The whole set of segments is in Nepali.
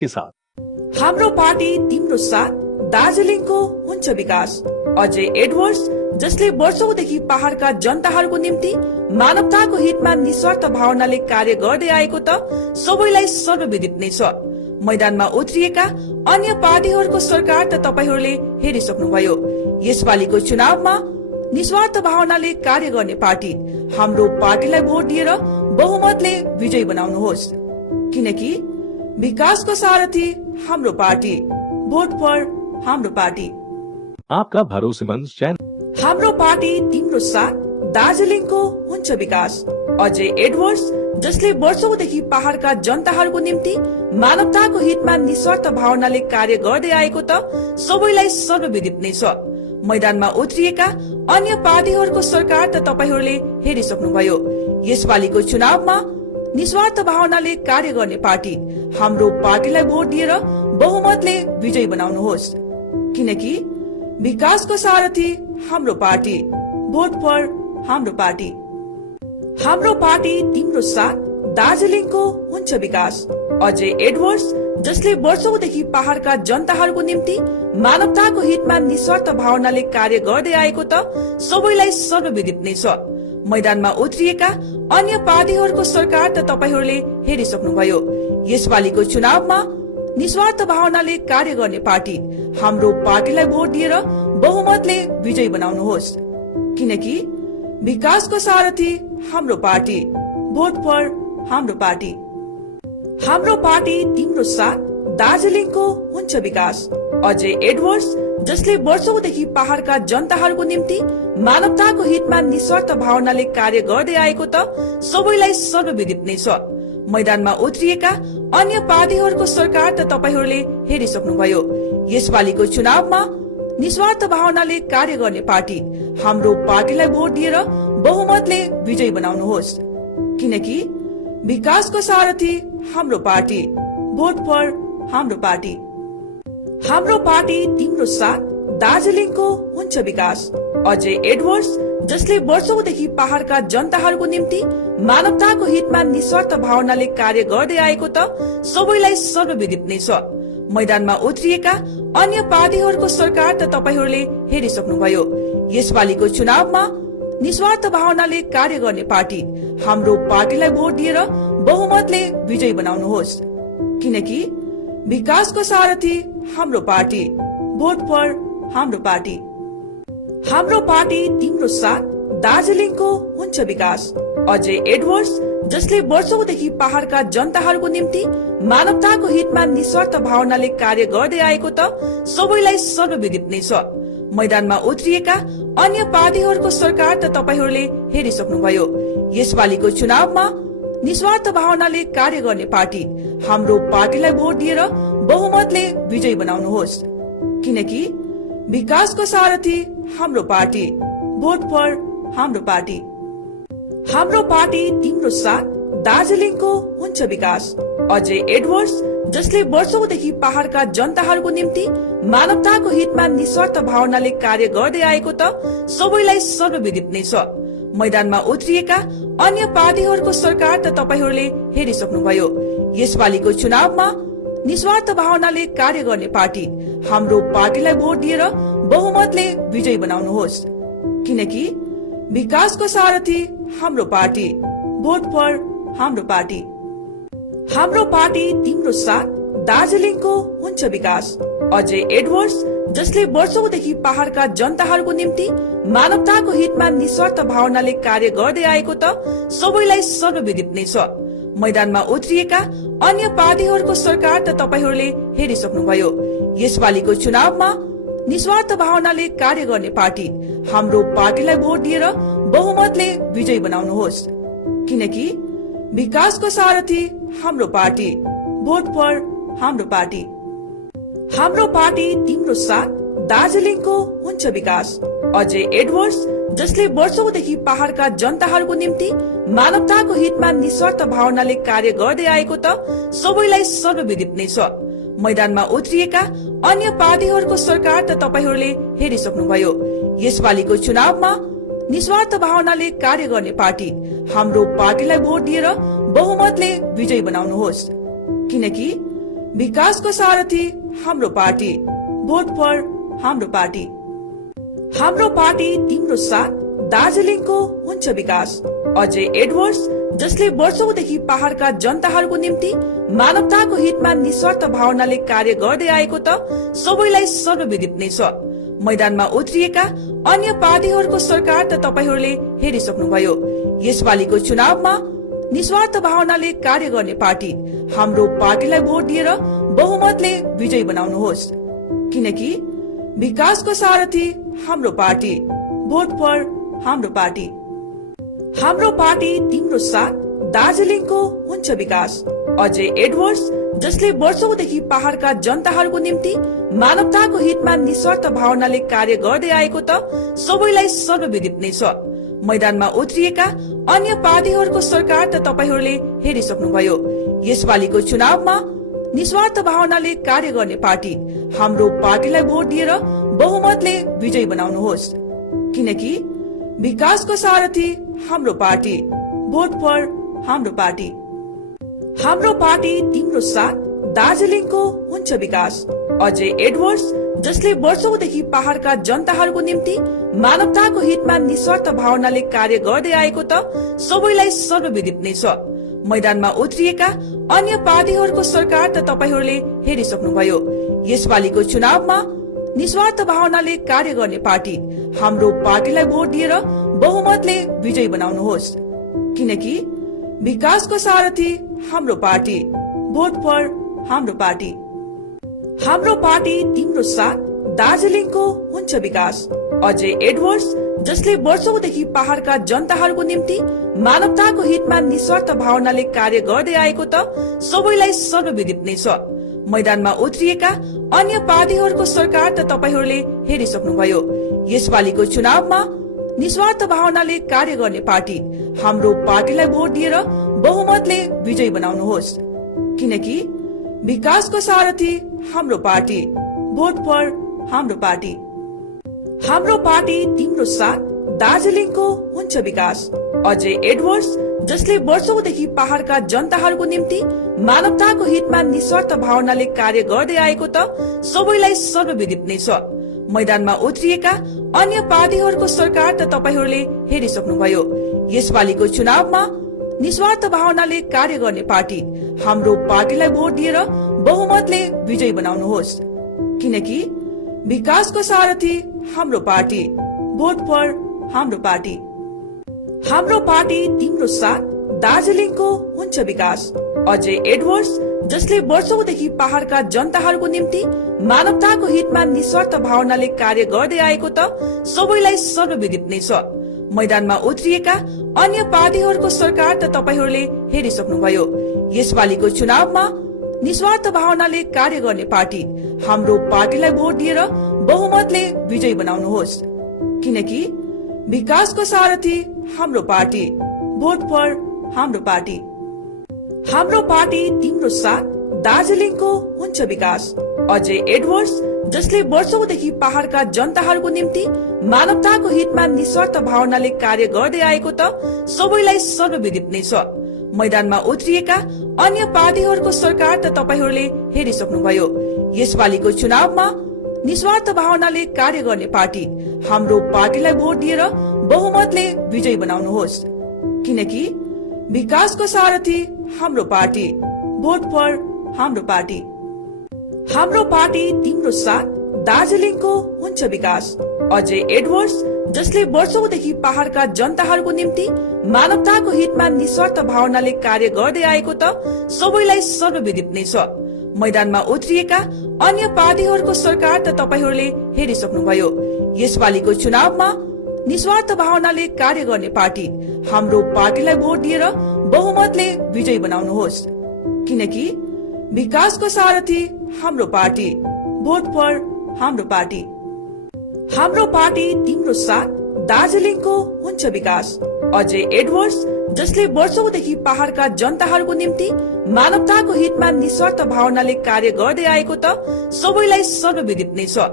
के साथ। हाम्रो पार्टी तिम्रो साथ, दार्जिलिङको हुन्छ विकास। अजय एडवर्ड्स, जसले वर्षौंदेखि पहाड़का जनताहरूको निम्ति मानवताको हितमा निस्वार्थ भावनाले कार्य गर्दै आएको त सबैलाई सर्वविदित नै छ। मैदानमा उत्रिएका अन्य पार्टीहरूको सरकार त तपाईहरूले हेरिसक्नुभयो। यसपालिको चुनावमा निस्वार्थ भावनाले कार्य गर्ने पार्टी हाम्रो पार्टीलाई भोट दिएर बहुमतले विजयी बनाउनुहोस्, किनकि विकासको सारथी हाम्रो पार्टी। भोट फर हाम्रो पार्टी। आपका भरोसेमंद चैनल हाम्रो पार्टी तिम्रो साथ, दार्जिलिङको हुन्छ विकास। अजय एडवर्ड्स, जसले वर्षौंदेखि पहाड़का जनताहरूको निम्ति मानवताको हितमा निस्वार्थ भावनाले कार्य गर्दै आएको त सबैलाई सर्वविदित नै छ। मैदानमा उत्रिएका अन्य पार्टीहरूको सरकार त तपाईहरूले हेरिसक्नुभयो। यसपालिको चुनावमा निस्वार्थ भावनाले कार्य गर्ने पार्टी हाम्रो पार्टीलाई भोट दिएर बहुमतले विजयी बनाउनुहोस्, किनकि विकासको सारथी हाम्रो पार्टी। भोट फर हाम्रो पार्टी। हाम्रो पार्टी तिम्रो साथ, दार्जिलिङको हुन्छ विकास। अजय एडवर्ड्स, जसले वर्षौंदेखि पहाड़का जनताहरूको निम्ति मानवताको हितमा निस्वार्थ भावनाले कार्य गर्दै आएको त सबैलाई सर्वविदित नै छ। मैदानमा उत्रिएका अन्य पार्टीहरूको सरकार त तपाईहरूले हेरिसक्नुभयो। यसपालिको चुनावमा निस्वार्थ भावनाले कार्य गर्ने पार्टी हाम्रो पार्टीलाई भोट दिएर बहुमतले विजयी बनाउनुहोस्, किनकि विकासको सारथी हाम्रो पार्टी। भोट फर हाम्रो पार्टी। हाम्रो पार्टी तिम्रो साथ, दार्जिलिङको हुन्छ विकास। अजय एडवर्ड्स, जसले वर्षौंदेखि पहाड़का जनताहरूको निम्ति मानवताको हितमा निस्वार्थ भावनाले कार्य गर्दै आएको त सबैलाई सर्वविदित नै छ। मैदानमा उत्रिएका अन्य पार्टीहरूको सरकार त तपाईहरूले हेरिसक्नुभयो। यसपालिको चुनावमा निस्वार्थ भावनाले कार्य गर्ने पार्टी हाम्रो पार्टीलाई भोट दिएर बहुमतले विजयी बनाउनुहोस्, किनकि विकासको सारथी हाम्रो पार्टी। भोट फर हाम्रो पार्टी। हाम्रो पार्टी तिम्रो साथ, दार्जिलिङको हुन्छ विकास। अजय एडवर्ड्स, जसले वर्षौंदेखि पहाड़का जनताहरूको निम्ति मानवताको हितमा निस्वार्थ भावनाले कार्य गर्दै आएको त सबैलाई सर्वविदित नै छ। मैदानमा उत्रिएका अन्य पार्टीहरूको सरकार त तपाईहरूले हेरिसक्नुभयो। यसपालिको चुनावमा निस्वार्थ भावनाले कार्य गर्ने पार्टी हाम्रो पार्टीलाई भोट दिएर बहुमतले विजयी बनाउनुहोस्, किनकि विकासको सारथी हाम्रो पार्टी। भोट फर हाम्रो पार्टी। हाम्रो पार्टी तिम्रो साथ, दार्जिलिङको हुन्छ विकास। अजय एडवर्ड्स, जसले वर्षौंदेखि पहाड़का जनताहरूको निम्ति मानवताको हितमा निस्वार्थ भावनाले कार्य गर्दै आएको त सबैलाई सर्वविदित नै छ। मैदानमा उत्रिएका अन्य पार्टीहरूको सरकार त तपाईहरूले हेरिसक्नुभयो। यसपालिको चुनावमा निस्वार्थ भावनाले कार्य गर्ने पार्टी हाम्रो पार्टीलाई भोट दिएर बहुमतले विजयी बनाउनुहोस्, किनकि विकासको सारथी हाम्रो पार्टी। भोट फर हाम्रो पार्टी। हाम्रो पार्टी तिम्रो साथ, दार्जिलिङको हुन्छ विकास। अजय एडवर्ड्स, जसले वर्षौंदेखि पहाड़का जनताहरूको निम्ति मानवताको हितमा निस्वार्थ भावनाले कार्य गर्दै आएको त सबैलाई सर्वविदित नै छ। मैदानमा उत्रिएका अन्य पार्टीहरूको सरकार त तपाईहरूले हेरिसक्नुभयो। यसपालिको चुनावमा निस्वार्थ भावनाले कार्य गर्ने पार्टी हाम्रो पार्टीलाई भोट दिएर बहुमतले विजयी बनाउनुहोस्, किनकि विकासको सारथी हाम्रो पार्टी। भोट फर हाम्रो पार्टी। हाम्रो पार्टी तिम्रो साथ, दार्जिलिङको हुन्छ विकास। अजय एडवर्ड्स, जसले वर्षौंदेखि पहाड़का जनताहरूको निम्ति मानवताको हितमा निस्वार्थ भावनाले कार्य गर्दै आएको त सबैलाई सर्वविदित नै छ। मैदानमा उत्रिएका अन्य पार्टीहरूको सरकार त तपाईहरूले हेरिसक्नुभयो। यसपालिको चुनावमा निस्वार्थ भावनाले कार्य गर्ने पार्टी हाम्रो पार्टीलाई भोट दिएर बहुमतले विजयी बनाउनुहोस्, किनकि विकासको सारथी हाम्रो पार्टी। भोट फर हाम्रो पार्टी। हाम्रो पार्टी तिम्रो साथ, दार्जिलिङको हुन्छ विकास। अजय एडवर्ड्स, जसले वर्षौंदेखि पहाड़का जनताहरूको निम्ति मानवताको हितमा निस्वार्थ भावनाले कार्य गर्दै आएको त सबैलाई सर्वविदित नै छ। मैदानमा उत्रिएका अन्य पार्टीहरूको सरकार त तपाईहरूले हेरिसक्नुभयो। यसपालिको चुनावमा निस्वार्थ भावनाले कार्य गर्ने पार्टी हाम्रो पार्टीलाई भोट दिएर बहुमतले विजयी बनाउनुहोस्, किनकि विकासको सारथी हाम्रो पार्टी, भोट फर हाम्रो पार्टी। हाम्रो पार्टी तिम्रो साथ, दार्जिलिङको हुन्छ विकास। अजय एडवर्ड्स, जसले वर्षौंदेखि पहाड़का जनताहरूको निम्ति मानवताको हितमा निस्वार्थ भावनाले कार्य गर्दै आएको त सबैलाई सर्वविदित नै छ। मैदानमा उत्रिएका अन्य पार्टीहरूको सरकार त तपाईहरूले हेरिसक्नुभयो। यसपालिको चुनावमा निस्वार्थ भावनाले कार्य गर्ने पार्टी हाम्रो पार्टीलाई भोट दिएर बहुमतले विजयी बनाउनुहोस्, किनकि विकासको सारथी हाम्रो पार्टी, भोट फर हाम्रो पार्टी। हाम्रो पार्टी तिम्रो साथ, दार्जिलिङको हुन्छ विकास। अजय एडवर्ड्स, जसले वर्षौंदेखि पहाड़का जनताहरूको निम्ति मानवताको हितमा निस्वार्थ भावनाले कार्य गर्दै आएको त सबैलाई सर्वविदित नै छ। मैदानमा उत्रिएका अन्य पार्टीहरूको सरकार त तपाईहरूले हेरिसक्नुभयो। यसपालिको चुनावमा निस्वार्थ भावनाले कार्य गर्ने पार्टी हाम्रो पार्टीलाई भोट दिएर बहुमतले विजयी बनाउनुहोस्, किनकि विकासको सारथी हाम्रो पार्टी, भोट फर हाम्रो पार्टी। हाम्रो पार्टी तिम्रो साथ, दार्जिलिङको हुन्छ विकास। अजय एडवर्ड्स, जसले वर्षौंदेखि पहाड़का जनताहरूको निम्ति मानवताको हितमा निस्वार्थ भावनाले कार्य गर्दै आएको त सबैलाई सर्वविदित नै छ। मैदानमा उत्रिएका अन्य पार्टीहरूको सरकार त तपाईहरूले हेरिसक्नुभयो। यसपालिको चुनावमा निस्वार्थ भावनाले कार्य गर्ने पार्टी हाम्रो पार्टीलाई भोट दिएर बहुमतले विजयी बनाउनुहोस्, किनकि विकासको सारथी हाम्रो पार्टी, भोट फर हाम्रो पार्टी। हाम्रो पार्टी तिम्रो साथ, दार्जिलिङको हुन्छ विकास। अजय एडवर्ड्स, जसले वर्षौंदेखि पहाड़का जनताहरूको निम्ति मानवताको हितमा निस्वार्थ भावनाले कार्य गर्दै आएको त सबैलाई सर्वविदित नै छ। मैदानमा उत्रिएका अन्य पार्टीहरूको सरकार त तपाईहरूले हेरिसक्नुभयो। यसपालिको चुनावमा निस्वार्थ भावनाले कार्य गर्ने पार्टी हाम्रो पार्टीलाई भोट दिएर बहुमतले विजयी बनाउनुहोस्, किनकि विकासको सारथी हाम्रो पार्टी, भोट फर हाम्रो पार्टी। हाम्रो पार्टी तिम्रो साथ, दार्जिलिङको हुन्छ विकास। अजय एडवर्ड्स, जसले वर्षौंदेखि पहाड़का जनताहरूको निम्ति मानवताको हितमा निस्वार्थ भावनाले कार्य गर्दै आएको त सबैलाई सर्वविदित नै छ। मैदानमा उत्रिएका अन्य पार्टीहरूको सरकार त तपाईहरूले हेरिसक्नुभयो। यसपालिको चुनावमा निस्वार्थ भावनाले कार्य गर्ने पार्टी हाम्रो पार्टीलाई भोट दिएर बहुमतले विजयी बनाउनुहोस्, किनकि विकासको सारथी हाम्रो पार्टी, भोट फर हाम्रो पार्टी। हाम्रो पार्टी तिम्रो साथ, दार्जिलिङको हुन्छ विकास। अजय एडवर्ड्स, जसले वर्षौंदेखि पहाड़का जनताहरूको निम्ति मानवताको हितमा निस्वार्थ भावनाले कार्य गर्दै आएको त सबैलाई सर्वविदित नै छ। मैदानमा उत्रिएका अन्य पार्टीहरूको सरकार त तपाईहरूले हेरिसक्नुभयो। यसपालिको चुनावमा निस्वार्थ भावनाले कार्य गर्ने पार्टी हाम्रो पार्टीलाई भोट दिएर बहुमतले विजयी बनाउनुहोस्, किनकि विकासको सारथी हाम्रो पार्टी, भोट फर हाम्रो पार्टी। हाम्रो पार्टी तिम्रो साथ, दार्जिलिङको हुन्छ विकास। अजय एडवर्ड्स, जसले वर्षौंदेखि पहाड़का जनताहरूको निम्ति मानवताको हितमा निस्वार्थ भावनाले कार्य गर्दै आएको त सबैलाई सर्वविदित नै छ। मैदानमा उत्रिएका अन्य पार्टीहरूको सरकार त तपाईहरूले हेरिसक्नुभयो। यसपालिको चुनावमा निस्वार्थ भावनाले कार्य गर्ने पार्टी हाम्रो पार्टीलाई भोट दिएर बहुमतले विजयी बनाउनुहोस्, किनकि विकासको सारथी हाम्रो पार्टी, भोट फर हाम्रो पार्टी। हाम्रो पार्टी तिम्रो साथ, दार्जिलिङको हुन्छ विकास। अजय एडवर्ड्स, जसले वर्षौंदेखि पहाड़का जनताहरूको निम्ति मानवताको हितमा निस्वार्थ भावनाले कार्य गर्दै आएको त सबैलाई सर्वविदित नै छ। मैदानमा उत्रिएका अन्य पार्टीहरूको सरकार त तपाईहरूले हेरिसक्नुभयो। यसपालिको चुनावमा निस्वार्थ भावनाले कार्य गर्ने पार्टी हाम्रो पार्टीलाई भोट दिएर बहुमतले विजयी बनाउनुहोस्, किनकि विकासको सारथी हाम्रो पार्टी, भोट फर हाम्रो पार्टी। हाम्रो पार्टी तिम्रो साथ, दार्जिलिङको हुन्छ विकास। अजय एडवर्ड्स, जसले वर्षौंदेखि पहाड़का जनताहरूको निम्ति मानवताको हितमा निस्वार्थ भावनाले कार्य गर्दै आएको त सबैलाई सर्वविदित नै छ।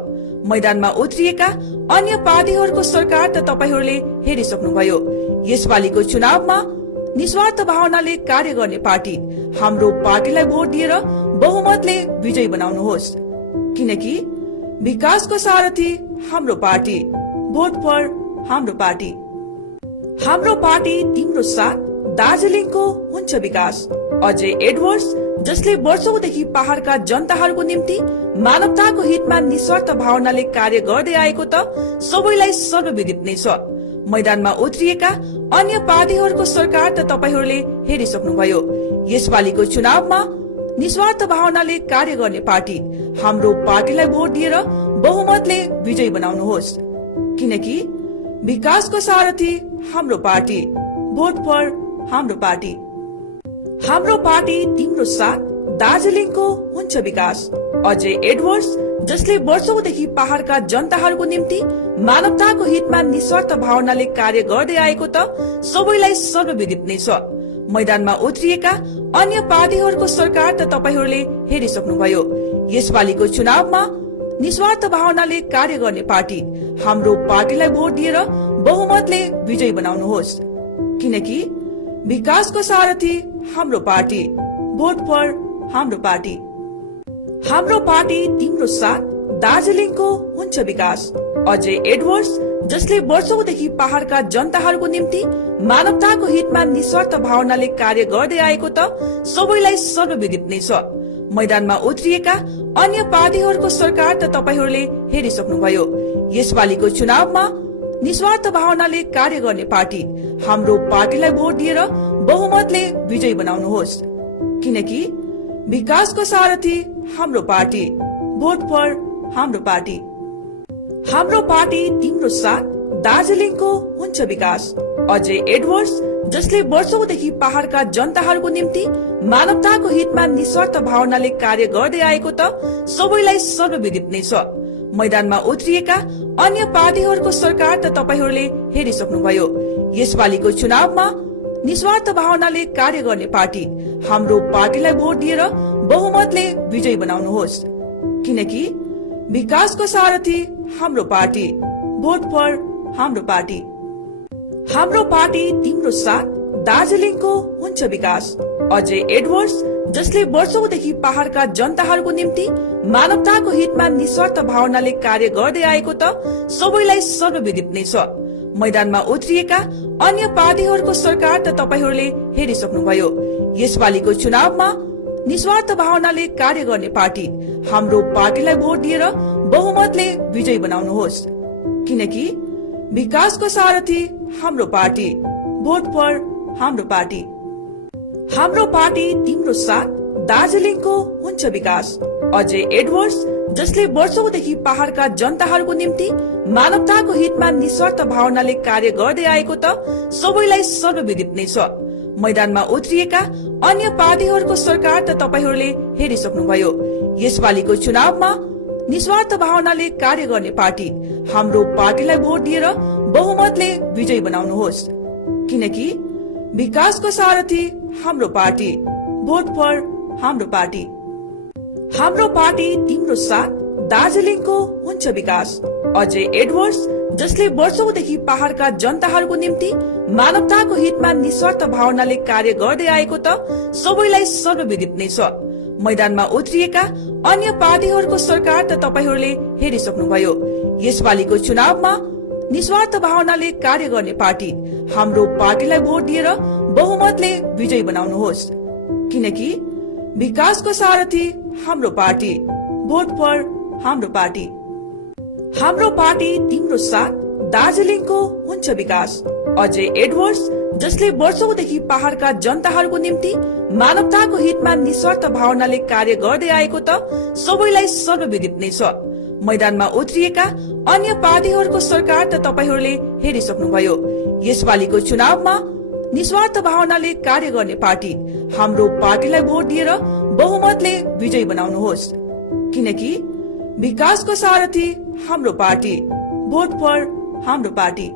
मैदानमा उत्रिएका अन्य पार्टीहरूको सरकार त तपाईहरूले हेरिसक्नुभयो। यसपालिको चुनावमा निस्वार्थ भावनाले कार्य गर्ने पार्टी हाम्रो पार्टीलाई भोट दिएर बहुमतले विजयी बनाउनुहोस्, किनकि विकासको सारथी हाम्रो पार्टी, भोट फर हाम्रो पार्टी। हाम्रो पार्टी तिम्रो साथ, दार्जिलिङको हुन्छ विकास। अजय एडवर्ड्स, जसले वर्षौंदेखि पहाड़का जनताहरूको निम्ति मानवताको हितमा निस्वार्थ भावनाले कार्य गर्दै आएको त सबैलाई सर्वविदित नै छ। मैदानमा उत्रिएका अन्य पार्टीहरूको सरकार त तपाईहरूले हेरिसक्नुभयो। यसपालिको चुनावमा निस्वार्थ भावनाले कार्य गर्ने पार्टी हाम्रो पार्टीलाई भोट दिएर बहुमतले विजयी बनाउनुहोस्, किनकि विकासको सारथी हाम्रो पार्टी, भोट फर हाम्रो पार्टी। हाम्रो पार्टी तिम्रो साथ, दार्जिलिङको हुन्छ विकास। अजय एडवर्ड्स, जसले वर्षौंदेखि पहाड़का जनताहरूको निम्ति मानवताको हितमा निस्वार्थ भावनाले कार्य गर्दै आएको त सबैलाई सर्वविदित नै छ। मैदानमा उत्रिएका अन्य पार्टीहरूको सरकार त तपाईहरूले हेरिसक्नुभयो। यसपालिको चुनावमा निस्वार्थ भावनाले कार्य गर्ने पार्टी हाम्रो पार्टीलाई भोट दिएर बहुमतले विजयी बनाउनुहोस्, किनकि विकासको सारथी हाम्रो पार्टी, भोट फर हाम्रो पार्टी। हाम्रो पार्टी तिम्रो साथ, दार्जिलिङको हुन्छ विकास। अजय एडवर्ड्स, जसले वर्षौंदेखि पहाड़का जनताहरूको निम्ति मानवताको हितमा निस्वार्थ भावनाले कार्य गर्दै आएको त सबैलाई सर्वविदित नै छ। मैदानमा उत्रिएका अन्य पार्टीहरूको सरकार त तपाईहरूले हेरिसक्नुभयो। यसपालिको चुनावमा निस्वार्थ भावनाले कार्य गर्ने पार्टी हाम्रो पार्टीलाई भोट दिएर बहुमतले विजयी बनाउनुहोस्, किनकि विकासको सारथी हाम्रो पार्टी, भोट फर हाम्रो पार्टी। हाम्रो पार्टी तिम्रो साथ, दार्जिलिङको हुन्छ विकास। अजय एडवर्ड्स, जसले वर्षौंदेखि पहाड़का जनताहरूको निम्ति मानवताको हितमा निस्वार्थ भावनाले कार्य गर्दै आएको त सबैलाई सर्वविदित नै छ। मैदानमा उत्रिएका अन्य पार्टीहरूको सरकार त तपाईहरूले हेरिसक्नुभयो। यसपालिको चुनावमा निस्वार्थ भावनाले कार्य गर्ने पार्टी हाम्रो पार्टीलाई भोट दिएर बहुमतले विजयी बनाउनुहोस्, किनकि विकासको सारथी हाम्रो पार्टी, भोट फर हाम्रो पार्टी। हाम्रो पार्टी तिम्रो साथ, दार्जिलिङको हुन्छ विकास। अजय एडवर्ड्स, जसले वर्षौंदेखि पहाड़का जनताहरूको निम्ति मानवताको हितमा निस्वार्थ भावनाले कार्य गर्दै आएको त सबैलाई सर्वविदित नै छ। मैदानमा उत्रिएका अन्य पार्टीहरूको सरकार त तपाईहरूले हेरिसक्नुभयो। यसपालिको चुनावमा निस्वार्थ भावनाले कार्य गर्ने पार्टी हाम्रो पार्टीलाई भोट दिएर बहुमतले विजयी बनाउनुहोस्, किनकि विकासको सारथी हाम्रो पार्टी, भोट फर हाम्रो पार्टी। हाम्रो पार्टी तिम्रो साथ, दार्जिलिङको हुन्छ विकास। अजय एडवर्ड्स, जसले वर्षौंदेखि पहाड़का जनताहरूको निम्ति मानवताको हितमा निस्वार्थ भावनाले कार्य गर्दै आएको त सबैलाई सर्वविदित नै छ। मैदानमा उत्रिएका अन्य पार्टीहरूको सरकार त तपाईहरूले हेरिसक्नुभयो। यसपालिको चुनावमा निस्वार्थ भावनाले कार्य गर्ने पार्टी हाम्रो पार्टीलाई भोट दिएर बहुमतले विजयी बनाउनुहोस्, किनकि विकासको सारथी हाम्रो पार्टी, भोट फर हाम्रो पार्टी। हाम्रो पार्टी तिम्रो साथ, दार्जिलिङको हुन्छ विकास। अजय एडवर्ड्स, जसले वर्षौंदेखि पहाड़का जनताहरूको निम्ति मानवताको हितमा निस्वार्थ भावनाले कार्य गर्दै आएको त सबैलाई सर्वविदित नै छ। मैदानमा उत्रिएका अन्य पार्टीहरूको सरकार त तपाईहरूले हेरिसक्नुभयो। यसपालिको चुनावमा निस्वार्थ भावनाले कार्य गर्ने पार्टी हाम्रो पार्टीलाई भोट दिएर बहुमतले विजयी बनाउनुहोस्, किनकि विकासको सारथी हाम्रो पार्टी, भोट फर हाम्रो पार्टी। हाम्रो पार्टी तिम्रो साथ, दार्जिलिङको हुन्छ विकास। अजय एडवर्ड्स, जसले वर्षौंदेखि पहाड़का जनताहरूको निम्ति मानवताको हितमा निस्वार्थ भावनाले कार्य गर्दै आएको त सबैलाई सर्वविदित नै छ। मैदानमा उत्रिएका अन्य पार्टीहरूको सरकार त तपाईहरूले हेरिसक्नुभयो। यसपालिको चुनावमा निस्वार्थ भावनाले कार्य गर्ने पार्टी हाम्रो पार्टीलाई भोट दिएर बहुमतले विजयी बनाउनुहोस्, किनकि विकासको सारथी हाम्रो पार्टी, भोट फर हाम्रो पार्टी।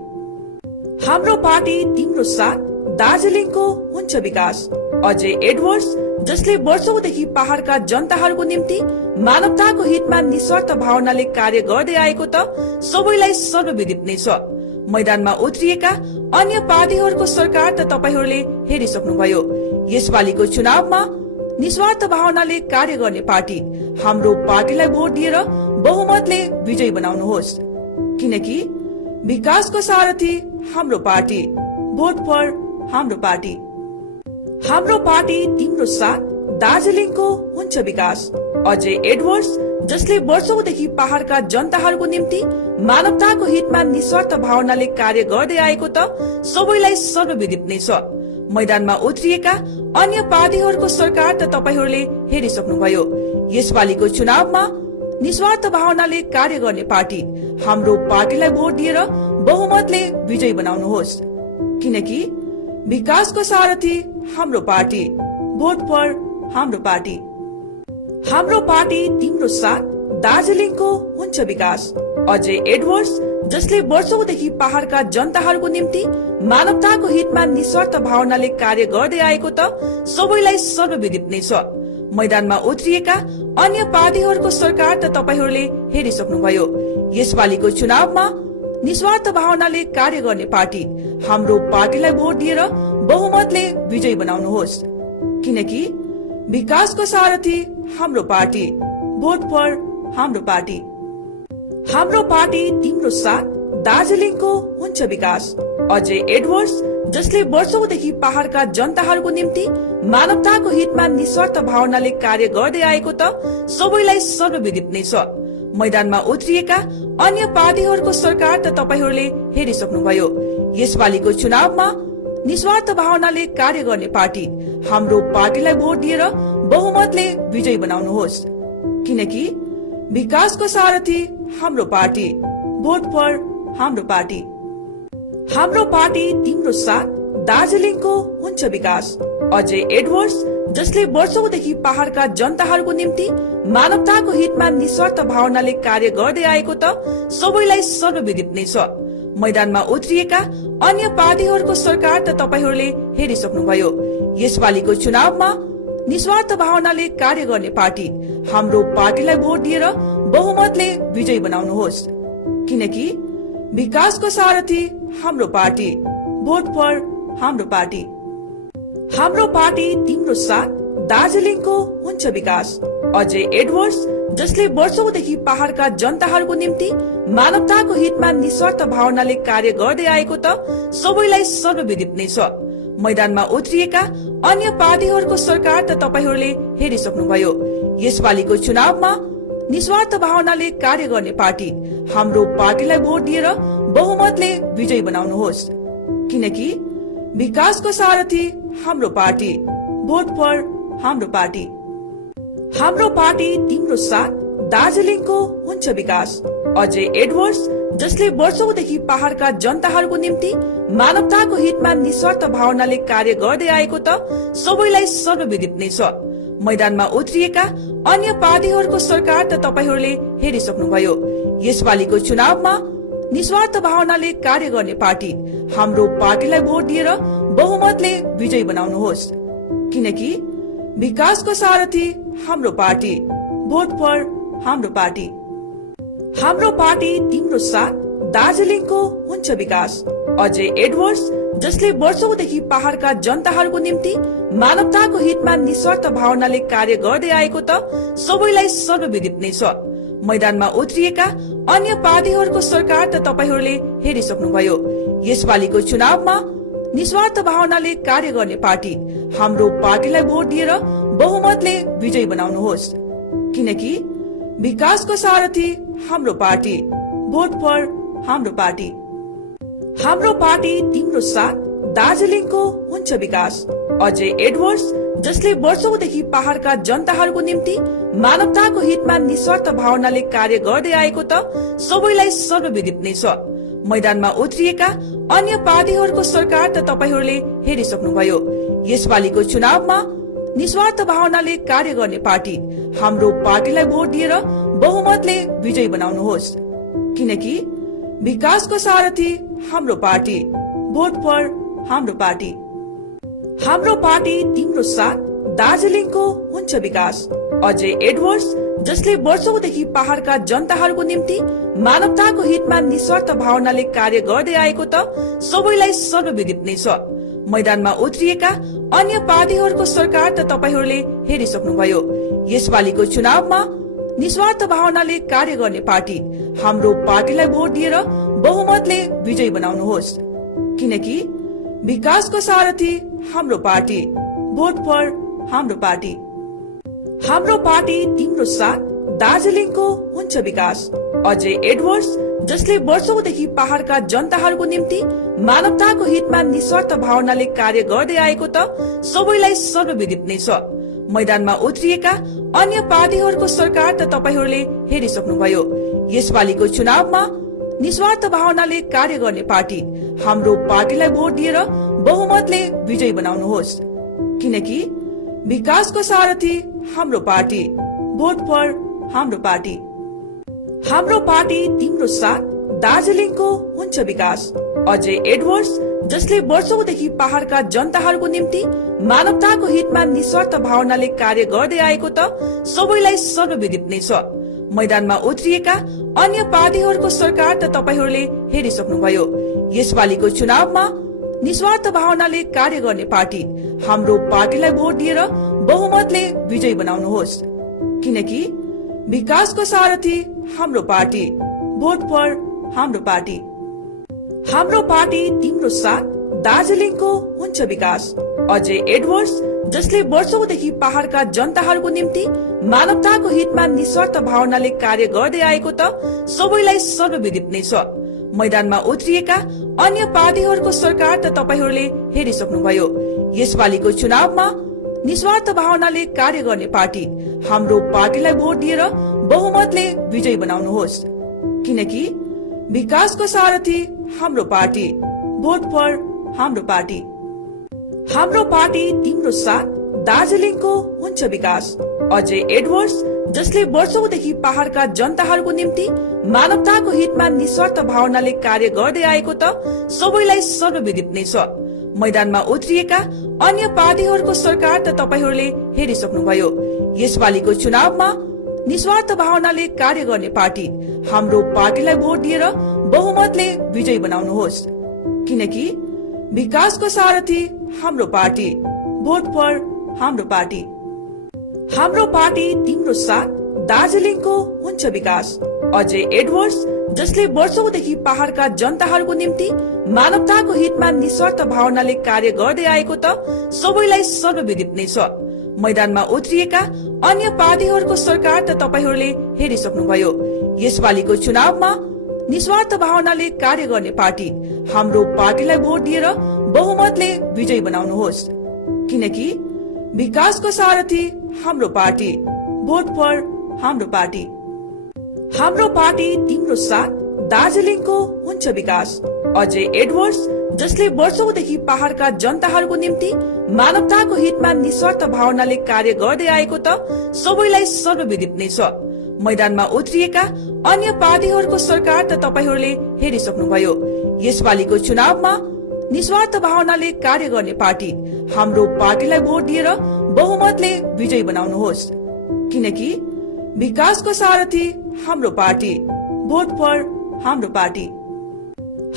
हाम्रो पार्टी तिम्रो साथ, दार्जिलिङको हुन्छ विकास। अजय एडवर्ड्स, जसले वर्षौंदेखि पहाड़का जनताहरूको निम्ति मानवताको हितमा निस्वार्थ भावनाले कार्य गर्दै आएको त सबैलाई सर्वविदित नै छ। मैदानमा उत्रिएका अन्य पार्टीहरूको सरकार त तपाईहरूले हेरिसक्नुभयो। यसपालिको चुनावमा निस्वार्थ भावनाले कार्य गर्ने पार्टी हाम्रो पार्टीलाई भोट दिएर बहुमतले विजयी बनाउनुहोस्, किनकि विकासको सारथी हाम्रो पार्टी, भोट फर हाम्रो पार्टी। हाम्रो पार्टी तिम्रो साथ, दार्जिलिङको हुन्छ विकास। अजय एडवर्ड्स, जसले वर्षौंदेखि पहाड़का जनताहरूको निम्ति मानवताको हितमा निस्वार्थ भावनाले कार्य गर्दै आएको त सबैलाई सर्वविदित नै छ। मैदानमा उत्रिएका अन्य पार्टीहरूको सरकार त तपाईहरूले हेरिसक्नुभयो। यसपालिको चुनावमा निस्वार्थ भावनाले कार्य गर्ने पार्टी हाम्रो पार्टीलाई भोट दिएर बहुमतले विजयी बनाउनुहोस्, किनकि विकासको सारथी हाम्रो पार्टी, भोट फर हाम्रो पार्टी। हाम्रो पार्टी तिम्रो साथ, दार्जिलिङको हुन्छ विकास। अजय एडवर्ड्स, जसले वर्षौंदेखि पहाड़का जनताहरूको निम्ति मानवताको हितमा निस्वार्थ भावनाले कार्य गर्दै आएको त सबैलाई सर्वविदित नै छ। मैदानमा उत्रिएका अन्य पार्टीहरूको सरकार त तपाईहरूले हेरिसक्नुभयो। यसपालिको चुनावमा निस्वार्थ भावनाले कार्य गर्ने पार्टी हाम्रो पार्टीलाई भोट दिएर बहुमतले विजयी बनाउनुहोस्, किनकि विकासको सारथी हाम्रो पार्टी, भोट फर हाम्रो पार्टी। हाम्रो पार्टी तिम्रो साथ, दार्जिलिङको हुन्छ विकास। अजय एडवर्ड्स, जसले वर्षौंदेखि पहाड़का जनताहरूको निम्ति मानवताको हितमा निस्वार्थ भावनाले कार्य गर्दै आएको त सबैलाई सर्वविदित नै छ। मैदानमा उत्रिएका अन्य पार्टीहरूको सरकार त तपाईहरूले हेरिसक्नुभयो। यसपालिको चुनावमा निस्वार्थ भावनाले कार्य गर्ने पार्टी हाम्रो पार्टीलाई भोट दिएर बहुमतले विजयी बनाउनुहोस्, किनकि विकासको सारथी हाम्रो पार्टी, भोट फर हाम्रो पार्टी। हाम्रो पार्टी तिम्रो साथ, दार्जिलिङको हुन्छ विकास। अजय एडवर्ड्स, जसले वर्षौंदेखि पहाड़का जनताहरूको निम्ति मानवताको हितमा निस्वार्थ भावनाले कार्य गर्दै आएको त सबैलाई सर्वविदित नै छ। मैदानमा उत्रिएका अन्य पार्टीहरूको सरकार त तपाईहरूले हेरिसक्नुभयो। यसपालिको चुनावमा निस्वार्थ भावनाले कार्य गर्ने पार्टी हाम्रो पार्टीलाई भोट दिएर बहुमतले विजयी बनाउनुहोस्, किनकि विकासको सारथी हाम्रो पार्टी, भोट फर हाम्रो पार्टी। हाम्रो पार्टी तिम्रो साथ, दार्जिलिङको हुन्छ विकास। अजय एडवर्ड्स, जसले वर्षौंदेखि पहाड़का जनताहरूको निम्ति मानवताको हितमा निस्वार्थ भावनाले कार्य गर्दै आएको त सबैलाई सर्वविदित नै छ। मैदानमा उत्रिएका अन्य पार्टीहरूको सरकार त तपाईहरूले हेरिसक्नुभयो। यसपालिको चुनावमा निस्वार्थ भावनाले कार्य गर्ने पार्टी हाम्रो पार्टीलाई भोट दिएर बहुमतले विजयी बनाउनुहोस्, किनकि विकासको सारथी हाम्रो पार्टी, भोट फर हाम्रो पार्टी। हाम्रो पार्टी तिम्रो साथ, दार्जिलिङको हुन्छ विकास। अजय एडवर्ड्स, जसले वर्षौंदेखि पहाड़का जनताहरूको निम्ति मानवताको हितमा निस्वार्थ भावनाले कार्य गर्दै आएको त सबैलाई सर्वविदित नै छ। मैदानमा उत्रिएका अन्य पार्टीहरूको सरकार त तपाईहरूले हेरिसक्नुभयो। यसपालिको चुनावमा निस्वार्थ भावनाले कार्य गर्ने पार्टी हाम्रो पार्टीलाई भोट दिएर बहुमतले विजयी बनाउनुहोस्, किनकि विकासको सारथी हाम्रो पार्टी, भोट फर हाम्रो पार्टी। हाम्रो पार्टी तिम्रो साथ, दार्जिलिङको हुन्छ विकास। अजय एडवर्ड्स, जसले वर्षौंदेखि पहाड़का जनताहरूको निम्ति मानवताको हितमा निस्वार्थ भावनाले कार्य गर्दै आएको त सबैलाई सर्वविदित नै छ। मैदानमा उत्रिएका अन्य पार्टीहरूको सरकार त तपाईहरूले हेरिसक्नुभयो। यसपालिको चुनावमा निस्वार्थ भावनाले कार्य गर्ने पार्टी हाम्रो पार्टीलाई भोट दिएर बहुमतले विजयी बनाउनुहोस्, किनकि विकासको सारथी हाम्रो पार्टी, भोट फर हाम्रो पार्टी। हाम्रो पार्टी तिम्रो साथ, दार्जिलिङको हुन्छ विकास। अजय एडवर्ड्स, जसले वर्षौंदेखि पहाड़का जनताहरूको निम्ति मानवताको हितमा निस्वार्थ भावनाले कार्य गर्दै आएको त सबैलाई सर्वविदित नै छ। मैदानमा उत्रिएका अन्य पार्टीहरूको सरकार त तपाईहरूले हेरिसक्नुभयो। यसपालिको चुनावमा निस्वार्थ भावनाले कार्य गर्ने पार्टी हाम्रो पार्टीलाई भोट दिएर बहुमतले विजयी बनाउनुहोस्, किनकि विकासको सारथी हाम्रो पार्टी, भोट फर हाम्रो पार्टी। हाम्रो पार्टी तिम्रो साथ, दार्जिलिङको हुन्छ विकास। अजय एडवर्ड्स, जसले वर्षौंदेखि पहाड़का जनताहरूको निम्ति मानवताको हितमा निस्वार्थ भावनाले कार्य गर्दै आएको त सबैलाई सर्वविदित नै छ। मैदानमा उत्रिएका अन्य पार्टीहरूको सरकार त तपाईहरूले हेरिसक्नुभयो। यसपालिको चुनावमा निस्वार्थ भावनाले कार्य गर्ने पार्टी हाम्रो पार्टीलाई भोट दिएर बहुमतले विजयी बनाउनुहोस्, किनकि विकासको सारथी हाम्रो पार्टी, भोट फर हाम्रो पार्टी। हाम्रो पार्टी तिम्रो साथ, दार्जिलिङको हुन्छ विकास। अजय एडवर्ड्स, जसले वर्षौंदेखि पहाड़का जनताहरूको निम्ति मानवताको हितमा निस्वार्थ भावनाले कार्य गर्दै आएको त सबैलाई सर्वविदित नै छ। मैदानमा उत्रिएका अन्य पार्टीहरूको सरकार त तपाईहरूले हेरिसक्नुभयो। यसपालिको चुनावमा निस्वार्थ भावनाले कार्य गर्ने पार्टी हाम्रो पार्टीलाई भोट दिएर बहुमतले विजयी बनाउनुहोस्, किनकि विकासको सारथी हाम्रो पार्टी, भोट फर हाम्रो पार्टी। हाम्रो पार्टी तिम्रो साथ, दार्जिलिङको हुन्छ विकास। अजय एडवर्ड्स, जसले वर्षौंदेखि पहाड़का जनताहरूको निम्ति मानवताको हितमा निस्वार्थ भावनाले कार्य गर्दै आएको त सबैलाई सर्वविदित नै छ। मैदानमा उत्रिएका अन्य पार्टीहरूको सरकार त तपाईहरूले हेरिसक्नुभयो। यसपालिको चुनावमा निस्वार्थ भावनाले कार्य गर्ने पार्टी हाम्रो पार्टीलाई भोट दिएर बहुमतले विजयी बनाउनुहोस्, किनकि विकासको सारथी हाम्रो पार्टी, भोट फर हाम्रो पार्टी। हाम्रो पार्टी तिम्रो साथ, दार्जिलिङको हुन्छ विकास। अजय एडवर्ड्स, जसले वर्षौंदेखि पहाड़का जनताहरूको निम्ति मानवताको हितमा निस्वार्थ भावनाले कार्य गर्दै आएको त सबैलाई सर्वविदित नै छ। मैदानमा उत्रिएका अन्य पार्टीहरूको सरकार त तपाईहरूले हेरिसक्नुभयो। यसपालिको चुनावमा निस्वार्थ भावनाले कार्य गर्ने पार्टी हाम्रो पार्टीलाई भोट दिएर बहुमतले विजयी बनाउनुहोस्, किनकि विकासको सारथी हाम्रो पार्टी, भोट फर हाम्रो पार्टी। हाम्रो पार्टी तिम्रो साथ, दार्जिलिङको हुन्छ विकास। अजय एडवर्ड्स, जसले वर्षौंदेखि पहाड़का जनताहरूको निम्ति मानवताको हितमा निस्वार्थ भावनाले कार्य गर्दै आएको त सबैलाई सर्वविदित नै छ। मैदानमा उत्रिएका अन्य पार्टीहरूको सरकार त तपाईहरूले हेरिसक्नुभयो। यसपालिको चुनावमा निस्वार्थ भावनाले कार्य गर्ने पार्टी हाम्रो पार्टीलाई भोट दिएर बहुमतले विजयी बनाउनुहोस्, किनकि विकासको सारथी हाम्रो पार्टी, भोट फर हाम्रो पार्टी। हाम्रो पार्टी तिम्रो साथ, दार्जिलिङको हुन्छ विकास। अजय एडवर्ड्स, जसले वर्षौंदेखि पहाड़का जनताहरूको निम्ति मानवताको हितमा निस्वार्थ भावनाले कार्य गर्दै आएको त सबैलाई सर्वविदित नै छ। मैदानमा उत्रिएका अन्य पार्टीहरूको सरकार त तपाईहरूले हेरिसक्नुभयो। यसपालिको चुनावमा निस्वार्थ भावनाले कार्य गर्ने पार्टी हाम्रो पार्टीलाई भोट दिएर बहुमतले विजयी बनाउनुहोस्, किनकि विकासको सारथी हाम्रो पार्टी, भोट फर हाम्रो पार्टी। हाम्रो पार्टी तिम्रो साथ, दार्जिलिङको हुन्छ विकास। अजय एडवर्ड्स, जसले वर्षौंदेखि पहाड़का जनताहरूको निम्ति मानवताको हितमा निस्वार्थ भावनाले कार्य गर्दै आएको त सबैलाई सर्वविदित नै छ। मैदानमा उत्रिएका अन्य पार्टीहरूको सरकार त तपाईहरूले हेरिसक्नुभयो। यसपालिको चुनावमा निस्वार्थ भावनाले कार्य गर्ने पार्टी हाम्रो पार्टीलाई भोट दिएर बहुमतले विजयी बनाउनुहोस्, किनकि विकासको सारथी हाम्रो पार्टी, भोट फर हाम्रो पार्टी।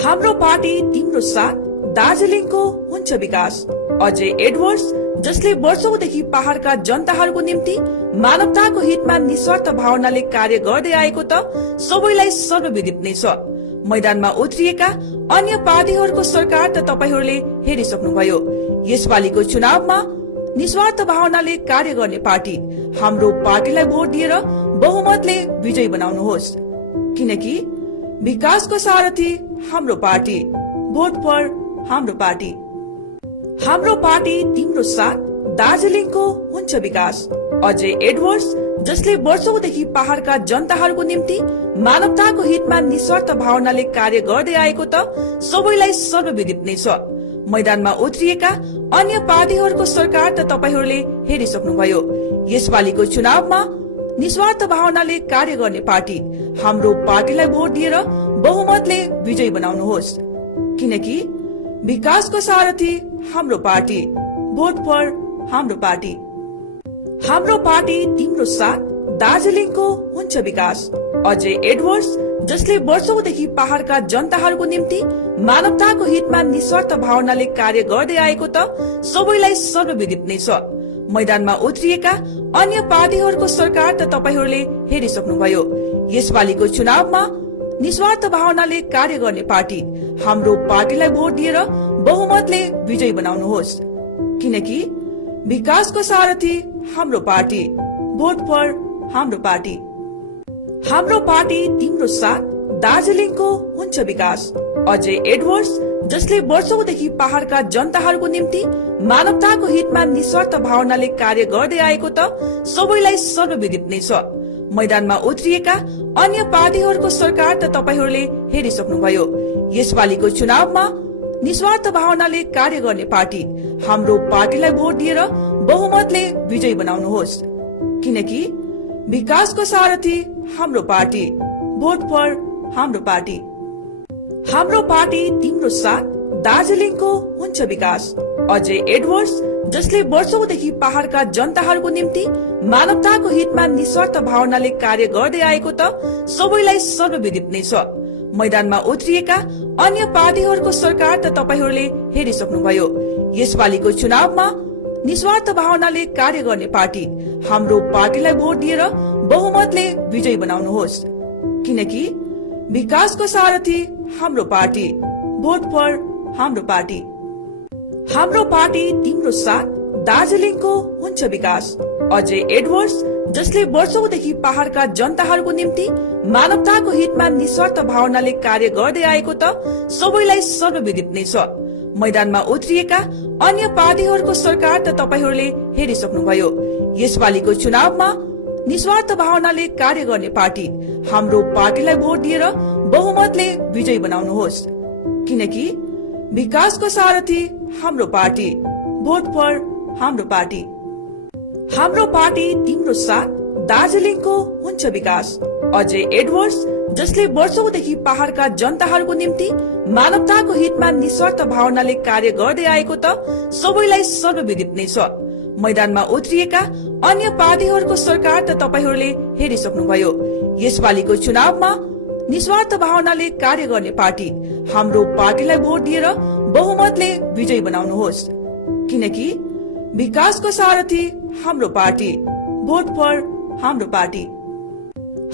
हाम्रो पार्टी तिम्रो साथ, दार्जिलिङको हुन्छ विकास। अजय एडवर्ड्स, जसले वर्षौंदेखि पहाड़का जनताहरूको निम्ति मानवताको हितमा निस्वार्थ भावनाले कार्य गर्दै आएको त सबैलाई सर्वविदित नै छ। मैदानमा उत्रिएका अन्य पार्टीहरूको सरकार त तपाईहरूले हेरिसक्नुभयो। यसपालिको चुनावमा निस्वार्थ भावनाले कार्य गर्ने पार्टी हाम्रो पार्टीलाई भोट दिएर बहुमतले विजयी बनाउनुहोस्, किनकि विकासको सारथी हाम्रो पार्टी, भोट फर हाम्रो पार्टी। हाम्रो पार्टी तिम्रो साथ, दार्जिलिङको हुन्छ विकास। अजय एडवर्ड्स, जसले वर्षौंदेखि पहाड़का जनताहरूको निम्ति मानवताको हितमा निस्वार्थ भावनाले कार्य गर्दै आएको त सबैलाई सर्वविदित नै छ। मैदानमा उत्रिएका अन्य पार्टीहरूको सरकार त तपाईहरूले हेरिसक्नुभयो। यसपालिको चुनावमा निस्वार्थ भावनाले कार्य गर्ने पार्टी हाम्रो पार्टीलाई भोट दिएर बहुमतले विजयी बनाउनुहोस्, किनकि विकासको सारथी हाम्रो पार्टी, भोट फर हाम्रो पार्टी। हाम्रो पार्टी तिम्रो साथ, दार्जिलिङको हुन्छ विकास। अजय एडवर्ड्स, जसले वर्षौंदेखि पहाड़का जनताहरूको निम्ति मानवताको हितमा निस्वार्थ भावनाले कार्य गर्दै आएको त सबैलाई सर्वविदित नै छ। मैदानमा उत्रिएका अन्य पार्टीहरूको सरकार त तपाईहरूले हेरिसक्नुभयो। यसपालिको चुनावमा निस्वार्थ भावनाले कार्य गर्ने पार्टी हाम्रो पार्टीलाई भोट दिएर बहुमतले विजयी बनाउनुहोस्, किनकि विकासको सारथी हाम्रो पार्टी। भोट फर हाम्रो पार्टी। हाम्रो पार्टी तिम्रो साथ, दार्जिलिङको हुन्छ विकास। अजय एडवर्ड्स, जसले वर्षौंदेखि पहाड़का जनताहरूको निम्ति मानवताको हितमा निस्वार्थ भावनाले कार्य गर्दै आएको त सबैलाई सर्वविदित नै छ। मैदानमा उत्रिएका अन्य पार्टीहरूको सरकार त तपाईहरूले हेरिसक्नुभयो। यसपालिको चुनावमा निस्वार्थ भावनाले कार्य गर्ने पार्टी हाम्रो पार्टीलाई भोट दिएर बहुमतले विजयी बनाउनुहोस्, किनकि विकासको सारथी हाम्रो पार्टी। भोट फर हाम्रो पार्टी। हाम्रो पार्टी तिम्रो साथ, दार्जिलिङको हुन्छ विकास। अजय एडवर्ड्स, जसले वर्षौंदेखि पहाड़का जनताहरूको निम्ति मानवताको हितमा निस्वार्थ भावनाले कार्य गर्दै आएको त सबैलाई सर्वविदित नै छ। मैदानमा उत्रिएका अन्य पार्टीहरूको सरकार त तपाईहरूले हेरिसक्नुभयो। यसपालिको चुनावमा निस्वार्थ भावनाले कार्य गर्ने पार्टी हाम्रो पार्टीलाई भोट दिएर बहुमतले विजयी बनाउनुहोस्, किनकि विकासको सारथी हाम्रो पार्टी। भोट फर हाम्रो पार्टी। हाम्रो पार्टी तिम्रो साथ, दार्जिलिङको हुन्छ विकास। अजय एडवर्ड्स, जसले वर्षौंदेखि पहाड़का जनताहरूको निम्ति मानवताको हितमा निस्वार्थ भावनाले कार्य गर्दै आएको त सबैलाई सर्वविदित नै छ। मैदानमा उत्रिएका अन्य पार्टीहरूको सरकार त तपाईहरूले हेरिसक्नुभयो। यसपालिको चुनावमा निस्वार्थ भावनाले कार्य गर्ने पार्टी हाम्रो पार्टीलाई भोट दिएर बहुमतले विजयी बनाउनुहोस्, किनकि विकासको सारथी हाम्रो पार्टी। भोट फर हाम्रो पार्टी। हाम्रो पार्टी तिम्रो साथ, दार्जिलिङको हुन्छ विकास। अजय एडवर्ड्स, जसले वर्षौंदेखि पहाड़का जनताहरूको निम्ति मानवताको हितमा निस्वार्थ भावनाले कार्य गर्दै आएको त सबैलाई सर्वविदित नै छ। मैदानमा उत्रिएका अन्य पार्टीहरूको सरकार त तपाईहरूले हेरिसक्नुभयो। यसपालिको चुनावमा निस्वार्थ भावनाले कार्य गर्ने पार्टी हाम्रो पार्टीलाई भोट दिएर बहुमतले विजयी बनाउनुहोस्, किनकि विकासको सारथी हाम्रो पार्टी। भोट फर हाम्रो पार्टी।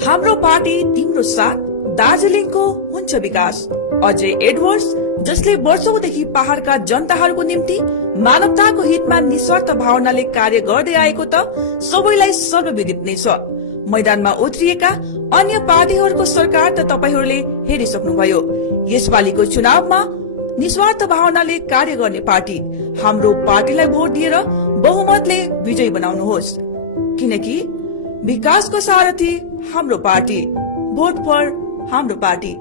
हाम्रो पार्टी तिम्रो साथ, दार्जिलिङको हुन्छ विकास। अजय एडवर्ड्स, जसले वर्षौंदेखि पहाड़का जनताहरूको निम्ति मानवताको हितमा निस्वार्थ भावनाले कार्य गर्दै आएको त सबैलाई सर्वविदित नै छ। मैदानमा उत्रिएका अन्य पार्टीहरूको सरकार त तपाईहरूले हेरिसक्नुभयो। यसपालिको चुनावमा निस्वार्थ भावनाले कार्य गर्ने पार्टी हाम्रो पार्टीलाई भोट दिएर बहुमतले विजयी बनाउनुहोस्, किनकि विकासको सारथी हाम्रो पार्टी। भोट फर हाम्रो पार्टी।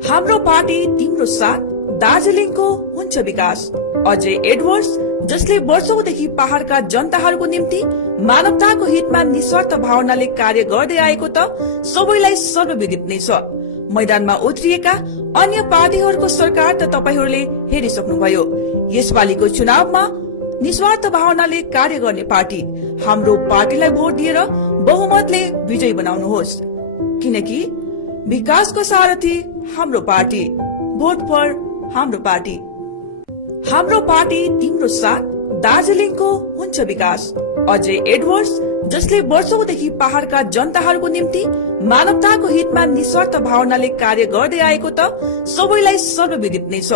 हाम्रो पार्टी तिम्रो साथ, दार्जिलिङको हुन्छ विकास। अजय एडवर्ड्स, जसले वर्षौंदेखि पहाड़का जनताहरूको निम्ति मानवताको हितमा निस्वार्थ भावनाले कार्य गर्दै आएको त सबैलाई सर्वविदित नै छ। मैदानमा उत्रिएका अन्य पार्टीहरूको सरकार त तपाईहरूले हेरिसक्नुभयो। यसपालिको चुनावमा निस्वार्थ भावनाले कार्य गर्ने पार्टी हाम्रो पार्टीलाई भोट दिएर बहुमतले विजयी बनाउनुहोस्, किनकि विकासको सारथी हाम्रो पार्टी। भोट फर हाम्रो पार्टी। हाम्रो पार्टी तिम्रो साथ, दार्जिलिङको हुन्छ विकास। अजय एडवर्ड्स, जसले वर्षौंदेखि पहाड़का जनताहरूको निम्ति मानवताको हितमा निस्वार्थ भावनाले कार्य गर्दै आएको त सबैलाई सर्वविदित नै छ।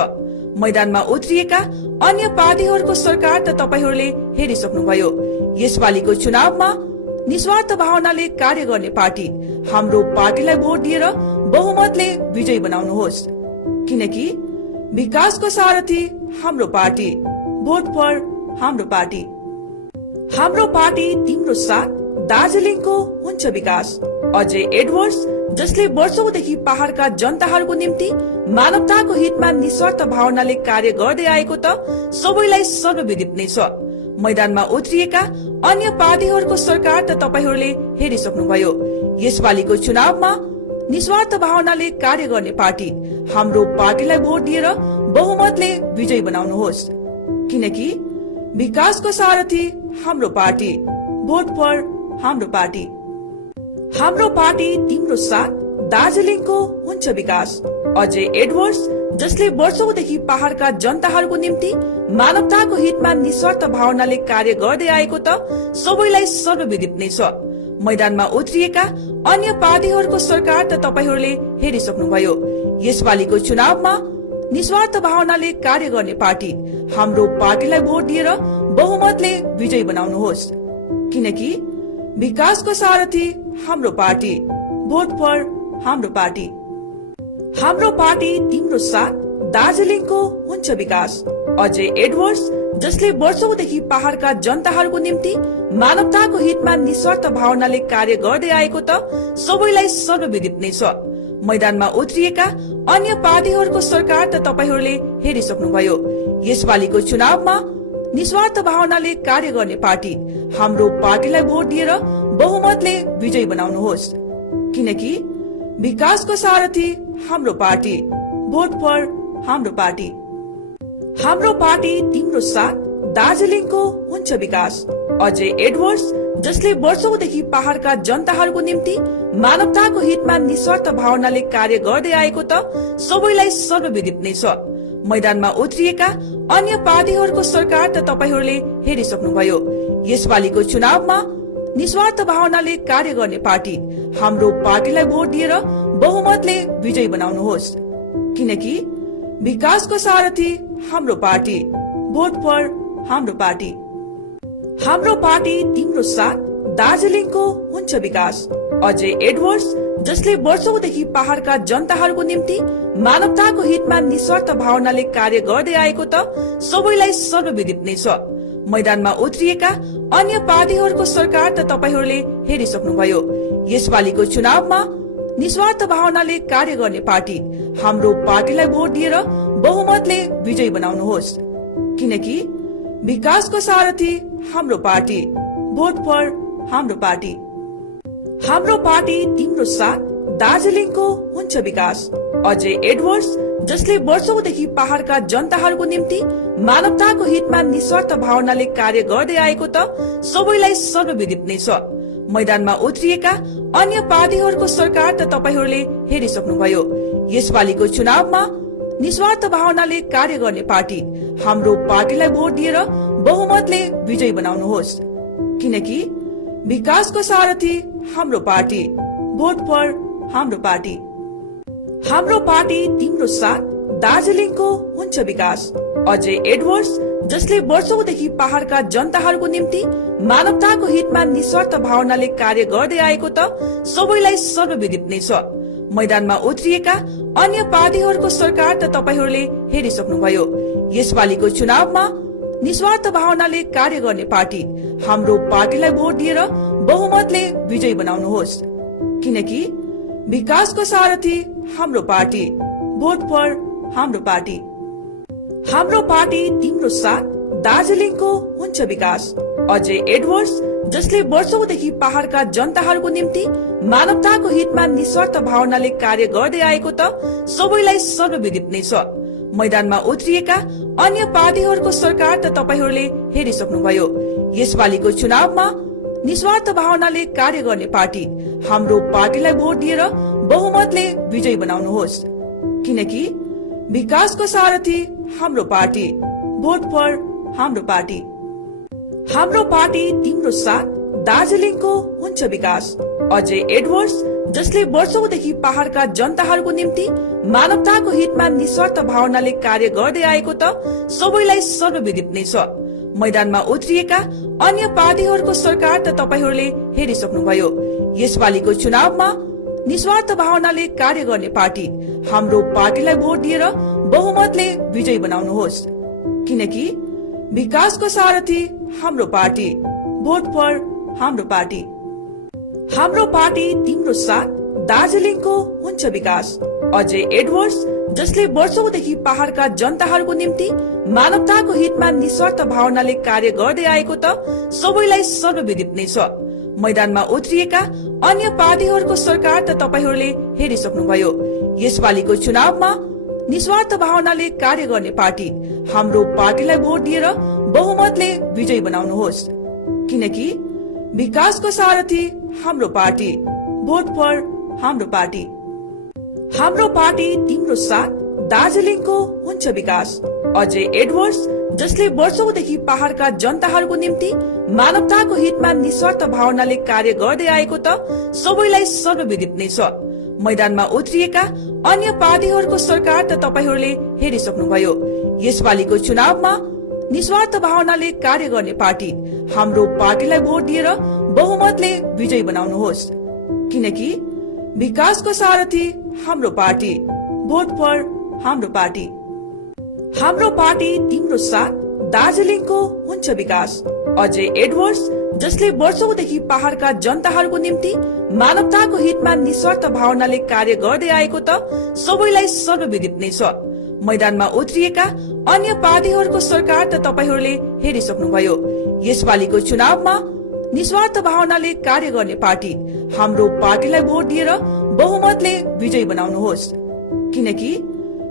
मैदानमा उत्रिएका अन्य पार्टीहरूको सरकार त तपाईहरूले हेरिसक्नुभयो। यसपालिको चुनावमा निस्वार्थ भावनाले कार्य गर्ने पार्टी हाम्रो पार्टीलाई भोट दिएर बहुमतले विजयी बनाउनुहोस्, किनकि विकासको सारथी हाम्रो पार्टी। भोट फर हाम्रो पार्टी। हाम्रो पार्टी तिम्रो साथ, दार्जिलिङको हुन्छ विकास। अजय एडवर्ड्स, जसले वर्षौंदेखि पहाड़का जनताहरूको निम्ति मानवताको हितमा निस्वार्थ भावनाले कार्य गर्दै आएको त सबैलाई सर्वविदित नै छ। मैदानमा उत्रिएका अन्य पार्टीहरूको सरकार त तपाईहरूले हेरिसक्नुभयो। यसपालिको चुनावमा निस्वार्थ भावनाले कार्य गर्ने पार्टी हाम्रो पार्टीलाई भोट दिएर बहुमतले विजयी बनाउनुहोस्, किनकि विकासको सारथी हाम्रो पार्टी। भोट फर हाम्रो पार्टी। हाम्रो पार्टी तिम्रो साथ, दार्जिलिङको हुन्छ विकास। अजय एडवर्ड्स, जसले वर्षौंदेखि पहाड़का जनताहरूको निम्ति मानवताको हितमा निस्वार्थ भावनाले कार्य गर्दै आएको त सबैलाई सर्वविदित नै छ। मैदानमा उत्रिएका अन्य पार्टीहरूको सरकार त तपाईहरूले हेरिसक्नुभयो। यसपालिको चुनावमा निस्वार्थ भावनाले कार्य गर्ने पार्टी हाम्रो पार्टीलाई भोट दिएर बहुमतले विजयी बनाउनुहोस्, किनकि विकासको सारथी हाम्रो पार्टी, भोट फर हाम्रो पार्टी। हाम्रो पार्टी तिम्रो साथ, दार्जिलिङको हुन्छ विकास। अजय एडवर्ड्स, जसले वर्षौंदेखि पहाड़का जनताहरूको निम्ति मानवताको हितमा निस्वार्थ भावनाले कार्य गर्दै आएको त सबैलाई सर्वविदित नै छ। मैदानमा उत्रिएका अन्य पार्टीहरूको सरकार त तपाईहरूले हेरिसक्नुभयो। यसपालिको चुनावमा निस्वार्थ भावनाले कार्य गर्ने पार्टी हाम्रो पार्टीलाई भोट दिएर बहुमतले विजयी बनाउनुहोस्, किनकि विकासको सारथी हाम्रो पार्टी, भोट फर हाम्रो पार्टी। हाम्रो पार्टी तिम्रो साथ, दार्जिलिङको हुन्छ विकास। अजय एडवर्ड्स, जसले वर्षौंदेखि पहाड़का जनताहरूको निम्ति मानवताको हितमा निस्वार्थ भावनाले कार्य गर्दै आएको त सबैलाई सर्वविदित नै छ। मैदानमा उत्रिएका अन्य पार्टीहरूको सरकार त तपाईहरूले हेरिसक्नुभयो। यसपालिको चुनावमा निस्वार्थ भावनाले कार्य गर्ने पार्टी हाम्रो पार्टीलाई भोट दिएर बहुमतले विजयी बनाउनुहोस्, किनकि विकासको सारथी हाम्रो पार्टी, भोट फर हाम्रो पार्टी। हाम्रो पार्टी तिम्रो साथ, दार्जिलिङको हुन्छ विकास। अजय एडवर्ड्स, जसले वर्षौंदेखि पहाड़का जनताहरूको निम्ति मानवताको हितमा निस्वार्थ भावनाले कार्य गर्दै आएको त सबैलाई सर्वविदित नै छ। मैदानमा उत्रिएका अन्य पार्टीहरूको सरकार त तपाईहरूले हेरिसक्नुभयो। यसपालिको चुनावमा निस्वार्थ भावनाले कार्य गर्ने पार्टी हाम्रो पार्टीलाई भोट दिएर बहुमतले विजयी बनाउनुहोस्, किनकि विकासको सारथी हाम्रो पार्टी, भोट फर हाम्रो पार्टी। हाम्रो पार्टी तिम्रो साथ, दार्जिलिङको हुन्छ विकास। अजय एडवर्ड्स, जसले वर्षौंदेखि पहाड़का जनताहरूको निम्ति मानवताको हितमा निस्वार्थ भावनाले कार्य गर्दै आएको त सबैलाई सर्वविदित नै छ। मैदानमा उत्रिएका अन्य पार्टीहरूको सरकार त तपाईहरूले हेरिसक्नुभयो। यसपालिको चुनावमा निस्वार्थ भावनाले कार्य गर्ने पार्टी हाम्रो पार्टीलाई भोट दिएर बहुमतले विजयी बनाउनुहोस्, किनकि विकासको सारथी हाम्रो पार्टी, भोट फर हाम्रो पार्टी। हाम्रो पार्टी तिम्रो साथ, दार्जिलिङको हुन्छ विकास। अजय एडवर्ड्स, जसले वर्षौंदेखि पहाड़का जनताहरूको निम्ति मानवताको हितमा निस्वार्थ भावनाले कार्य गर्दै आएको त सबैलाई सर्वविदित नै छ। मैदानमा उत्रिएका अन्य पार्टीहरूको सरकार त तपाईहरूले हेरिसक्नुभयो। यसपालिको चुनावमा निस्वार्थ भावनाले कार्य गर्ने पार्टी हाम्रो पार्टीलाई भोट दिएर बहुमतले विजयी बनाउनुहोस्, किनकि विकासको सारथी हाम्रो पार्टी, भोट फर हाम्रो पार्टी। हाम्रो पार्टी तिम्रो साथ, दार्जिलिङको हुन्छ विकास। अजय एडवर्ड्स, जसले वर्षौंदेखि पहाड़का जनताहरूको निम्ति मानवताको हितमा निस्वार्थ भावनाले कार्य गर्दै आएको त सबैलाई सर्वविदित नै छ। मैदानमा उत्रिएका अन्य पार्टीहरूको सरकार त तपाईहरूले हेरिसक्नुभयो। यसपालिको चुनावमा निस्वार्थ भावनाले कार्य गर्ने पार्टी हाम्रो पार्टीलाई भोट दिएर बहुमतले विजयी बनाउनुहोस्, किनकि विकासको सारथी हाम्रो पार्टी, भोट फर हाम्रो पार्टी। हाम्रो पार्टी तिम्रो साथ, दार्जिलिङको हुन्छ विकास। अजय एडवर्ड्स, जसले वर्षौंदेखि पहाड़का जनताहरूको निम्ति मानवताको हितमा निस्वार्थ भावनाले कार्य गर्दै आएको त सबैलाई सर्वविदित नै छ। मैदानमा उत्रिएका अन्य पार्टीहरूको सरकार त तपाईहरूले हेरिसक्नुभयो। यसपालिको चुनावमा निस्वार्थ भावनाले कार्य गर्ने पार्टी हाम्रो पार्टीलाई भोट दिएर बहुमतले विजयी बनाउनुहोस्, किनकि विकासको सारथी हाम्रो पार्टी, भोट फर हाम्रो पार्टी। हाम्रो पार्टी तिम्रो साथ, दार्जिलिङको हुन्छ विकास। अजय एडवर्ड्स, जसले वर्षौंदेखि पहाड़का जनताहरूको निम्ति मानवताको हितमा निस्वार्थ भावनाले कार्य गर्दै आएको त सबैलाई सर्वविदित नै छ। मैदानमा उत्रिएका अन्य पार्टीहरूको सरकार त तपाईहरूले हेरिसक्नुभयो। यसपालिको चुनावमा निस्वार्थ भावनाले कार्य गर्ने पार्टी हाम्रो पार्टीलाई भोट दिएर बहुमतले विजयी बनाउनुहोस्, किनकि विकासको सारथी हाम्रो पार्टी, भोट फर हाम्रो पार्टी। हाम्रो पार्टी तिम्रो साथ, दार्जिलिङको हुन्छ विकास। अजय एडवर्ड्स, जसले वर्षौंदेखि पहाड़का जनताहरूको निम्ति मानवताको हितमा निस्वार्थ भावनाले कार्य गर्दै आएको त सबैलाई सर्वविदित नै छ। मैदानमा उत्रिएका अन्य पार्टीहरूको सरकार त तपाईहरूले हेरिसक्नुभयो। यसपालिको चुनावमा निस्वार्थ भावनाले कार्य गर्ने पार्टी हाम्रो पार्टीलाई भोट दिएर बहुमतले विजयी बनाउनुहोस्, किनकि विकासको सारथी हाम्रो पार्टी। भोट फर हाम्रो पार्टी। हाम्रो पार्टी तिम्रो साथ, दार्जिलिङको हुन्छ विकास। अजय एडवर्ड्स, जसले वर्षौंदेखि पहाड़का जनताहरूको निम्ति मानवताको हितमा निस्वार्थ भावनाले कार्य गर्दै आएको त सबैलाई सर्वविदित नै छ। मैदानमा उत्रिएका अन्य पार्टीहरूको सरकार त तपाईहरूले हेरिसक्नुभयो। यसपालिको चुनावमा निस्वार्थ भावनाले कार्य गर्ने पार्टी हाम्रो पार्टीलाई भोट दिएर बहुमतले विजयी बनाउनुहोस्, किनकि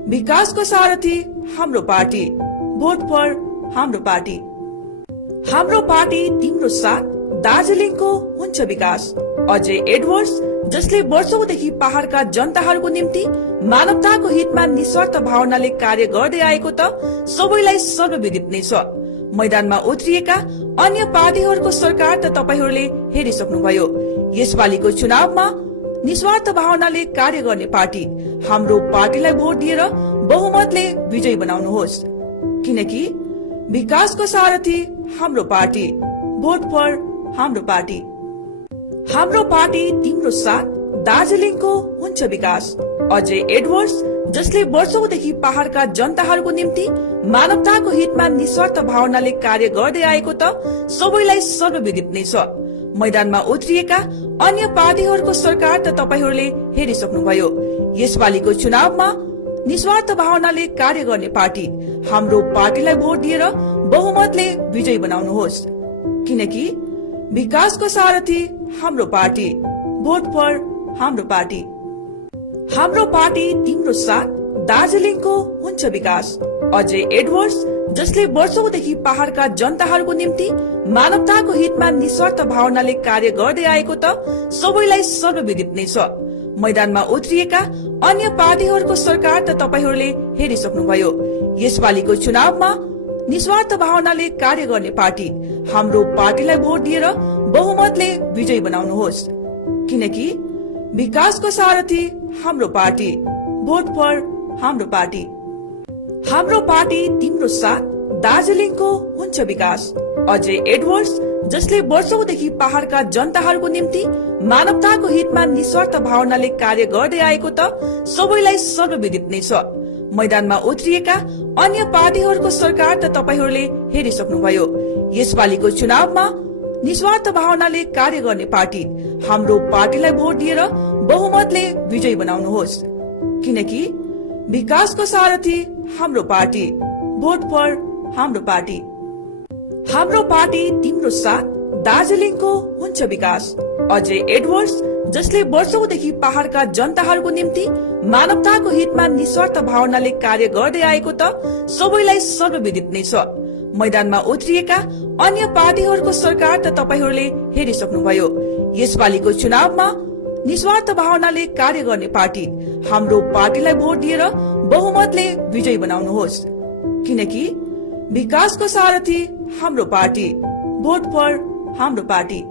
विकासको सारथी हाम्रो पार्टी। भोट फर हाम्रो पार्टी। हाम्रो पार्टी तिम्रो साथ, दार्जिलिङको हुन्छ विकास। अजय एडवर्ड्स, जसले वर्षौंदेखि पहाड़का जनताहरूको निम्ति मानवताको हितमा निस्वार्थ भावनाले कार्य गर्दै आएको त सबैलाई सर्वविदित नै छ। मैदानमा उत्रिएका अन्य पार्टीहरूको सरकार त तपाईहरूले हेरिसक्नुभयो। यसपालिको चुनावमा निस्वार्थ भावनाले कार्य गर्ने पार्टी हाम्रो पार्टीलाई भोट दिएर बहुमतले विजयी बनाउनुहोस्, किनकि विकासको सारथी हाम्रो पार्टी। भोट फर हाम्रो पार्टी। हाम्रो पार्टी तिम्रो साथ, दार्जिलिङको हुन्छ विकास। अजय एडवर्ड्स, जसले वर्षौंदेखि पहाड़का जनताहरूको निम्ति मानवताको हितमा निस्वार्थ भावनाले कार्य गर्दै आएको त सबैलाई सर्वविदित नै छ। मैदानमा उत्रिएका अन्य पार्टीहरूको सरकार त तपाईहरूले हेरिसक्नुभयो। यसपालिको चुनावमा निस्वार्थ भावनाले कार्य गर्ने पार्टी हाम्रो पार्टीलाई भोट दिएर बहुमतले विजयी बनाउनुहोस्, किनकि विकासको सारथी हाम्रो पार्टी। भोट फर हाम्रो पार्टी। हाम्रो पार्टी तिम्रो साथ, दार्जिलिङको हुन्छ विकास। अजय एडवर्ड्स, जसले वर्षौंदेखि पहाड़का जनताहरूको निम्ति मानवताको हितमा निस्वार्थ भावनाले कार्य गर्दै आएको त सबैलाई सर्वविदित नै छ। मैदानमा उत्रिएका अन्य पार्टीहरूको सरकार त तपाईहरूले हेरिसक्नुभयो। यसपालिको चुनावमा निस्वार्थ भावनाले कार्य गर्ने पार्टी हाम्रो पार्टीलाई भोट दिएर बहुमतले विजयी बनाउनुहोस्, किनकि विकासको सारथी हाम्रो पार्टी। भोट फर हाम्रो पार्टी। हाम्रो पार्टी तिम्रो साथ, दार्जिलिङको हुन्छ विकास। अजय एडवर्ड्स, जसले वर्षौंदेखि पहाड़का जनताहरूको निम्ति मानवताको हितमा निस्वार्थ भावनाले कार्य गर्दै आएको त सबैलाई सर्वविदित नै छ। मैदानमा उत्रिएका अन्य पार्टीहरूको सरकार त तपाईहरूले हेरिसक्नुभयो। यसपालिको चुनावमा निस्वार्थ भावनाले कार्य गर्ने पार्टी हाम्रो पार्टीलाई भोट दिएर बहुमतले विजयी बनाउनुहोस्, किनकि विकासको सारथी हाम्रो पार्टी। भोट फर हाम्रो पार्टी। हाम्रो पार्टी तिम्रो साथ, दार्जिलिङको हुन्छ विकास। अजय एडवर्ड्स, जसले वर्षौंदेखि पहाड़का जनताहरूको निम्ति मानवताको हितमा निस्वार्थ भावनाले कार्य गर्दै आएको त सबैलाई सर्वविदित नै छ। मैदानमा उत्रिएका अन्य पार्टीहरूको सरकार त तपाईहरूले हेरिसक्नुभयो। यसपालिको चुनावमा निस्वार्थ भावनाले कार्य गर्ने पार्टी हाम्रो पार्टीलाई भोट दिएर बहुमतले विजयी बनाउनुहोस्, किनकि विकासको सारथी हाम्रो पार्टी। भोट फर हाम्रो पार्टी।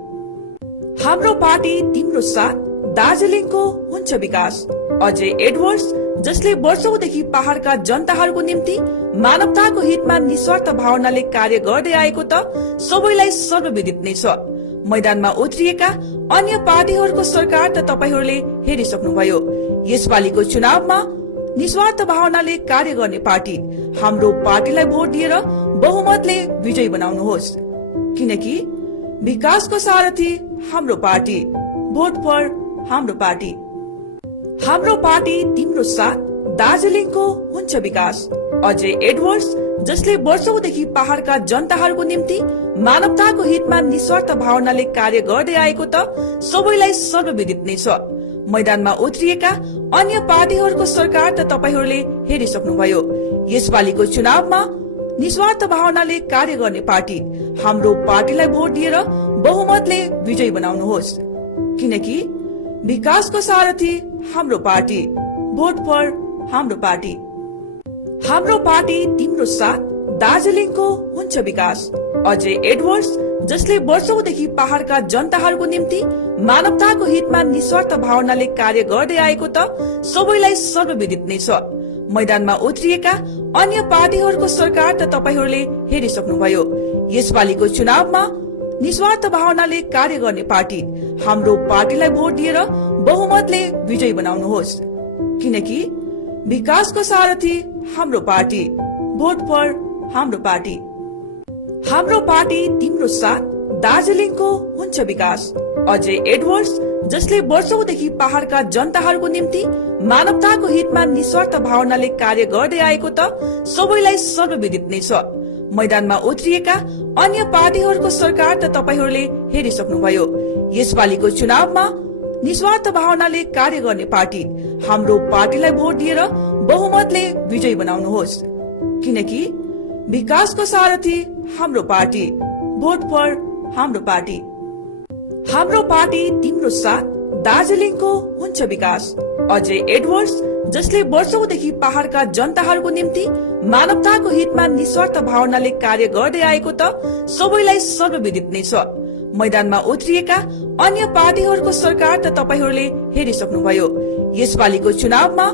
हाम्रो पार्टी तिम्रो साथ, दार्जिलिङको हुन्छ विकास। अजय एडवर्ड्स, जसले वर्षौंदेखि पहाड़का जनताहरूको निम्ति मानवताको हितमा निस्वार्थ भावनाले कार्य गर्दै आएको त सबैलाई सर्वविदित नै छ। मैदानमा उत्रिएका अन्य पार्टीहरूको सरकार त तपाईहरूले हेरिसक्नुभयो। यसपालिको चुनावमा निस्वार्थ भावनाले कार्य गर्ने पार्टी हाम्रो पार्टीलाई भोट दिएर बहुमतले विजयी बनाउनुहोस्, किनकि विकासको सारथी हाम्रो पार्टी। भोट फर हाम्रो पार्टी। हाम्रो पार्टी तिम्रो साथ, दार्जिलिङको हुन्छ विकास। अजय एडवर्ड्स, जसले वर्षौंदेखि पहाड़का जनताहरूको निम्ति मानवताको हितमा निस्वार्थ भावनाले कार्य गर्दै आएको त सबैलाई सर्वविदित नै छ। मैदानमा उत्रिएका अन्य पार्टीहरूको सरकार त तपाईहरूले हेरिसक्नुभयो। यसपालिको चुनावमा निस्वार्थ भावनाले कार्य गर्ने पार्टी हाम्रो पार्टीलाई भोट दिएर बहुमतले विजयी बनाउनुहोस्, किनकि विकासको सारथी हाम्रो पार्टी, भोट फर हाम्रो पार्टी। हाम्रो पार्टी तिम्रो साथ, दार्जिलिङको हुन्छ विकास। अजय एडवर्ड्स, जसले वर्षौंदेखि पहाड़का जनताहरूको निम्ति मानवताको हितमा निस्वार्थ भावनाले कार्य गर्दै आएको त सबैलाई सर्वविदित नै छ। मैदानमा उत्रिएका अन्य पार्टीहरूको सरकार त तपाईहरूले हेरिसक्नुभयो। यसपालिको चुनावमा निस्वार्थ भावनाले कार्य गर्ने पार्टी हाम्रो पार्टीलाई भोट दिएर बहुमतले विजयी बनाउनुहोस्, किनकि विकासको सारथी हाम्रो पार्टी, भोट फर हाम्रो पार्टी। हाम्रो पार्टी तिम्रो साथ, दार्जिलिङको हुन्छ विकास। अजय एडवर्ड्स, जसले वर्षौंदेखि पहाड़का जनताहरूको निम्ति मानवताको हितमा निस्वार्थ भावनाले कार्य गर्दै आएको त सबैलाई सर्वविदित नै छ। मैदानमा उत्रिएका अन्य पार्टीहरूको सरकार त तपाईहरूले हेरिसक्नुभयो। यसपालिको चुनावमा निस्वार्थ भावनाले कार्य गर्ने पार्टी हाम्रो पार्टीलाई भोट दिएर बहुमतले विजयी बनाउनुहोस्, किनकि विकासको सारथी हाम्रो पार्टी, भोट फर हाम्रो पार्टी। हाम्रो पार्टी तिम्रो साथ, दार्जिलिङको हुन्छ विकास। अजय एडवर्ड्स, जसले वर्षौंदेखि पहाड़का जनताहरूको निम्ति मानवताको हितमा निस्वार्थ भावनाले कार्य गर्दै आएको त सबैलाई सर्वविदित नै छ। मैदानमा उत्रिएका अन्य पार्टीहरूको सरकार त तपाईहरूले हेरिसक्नुभयो। यसपालिको चुनावमा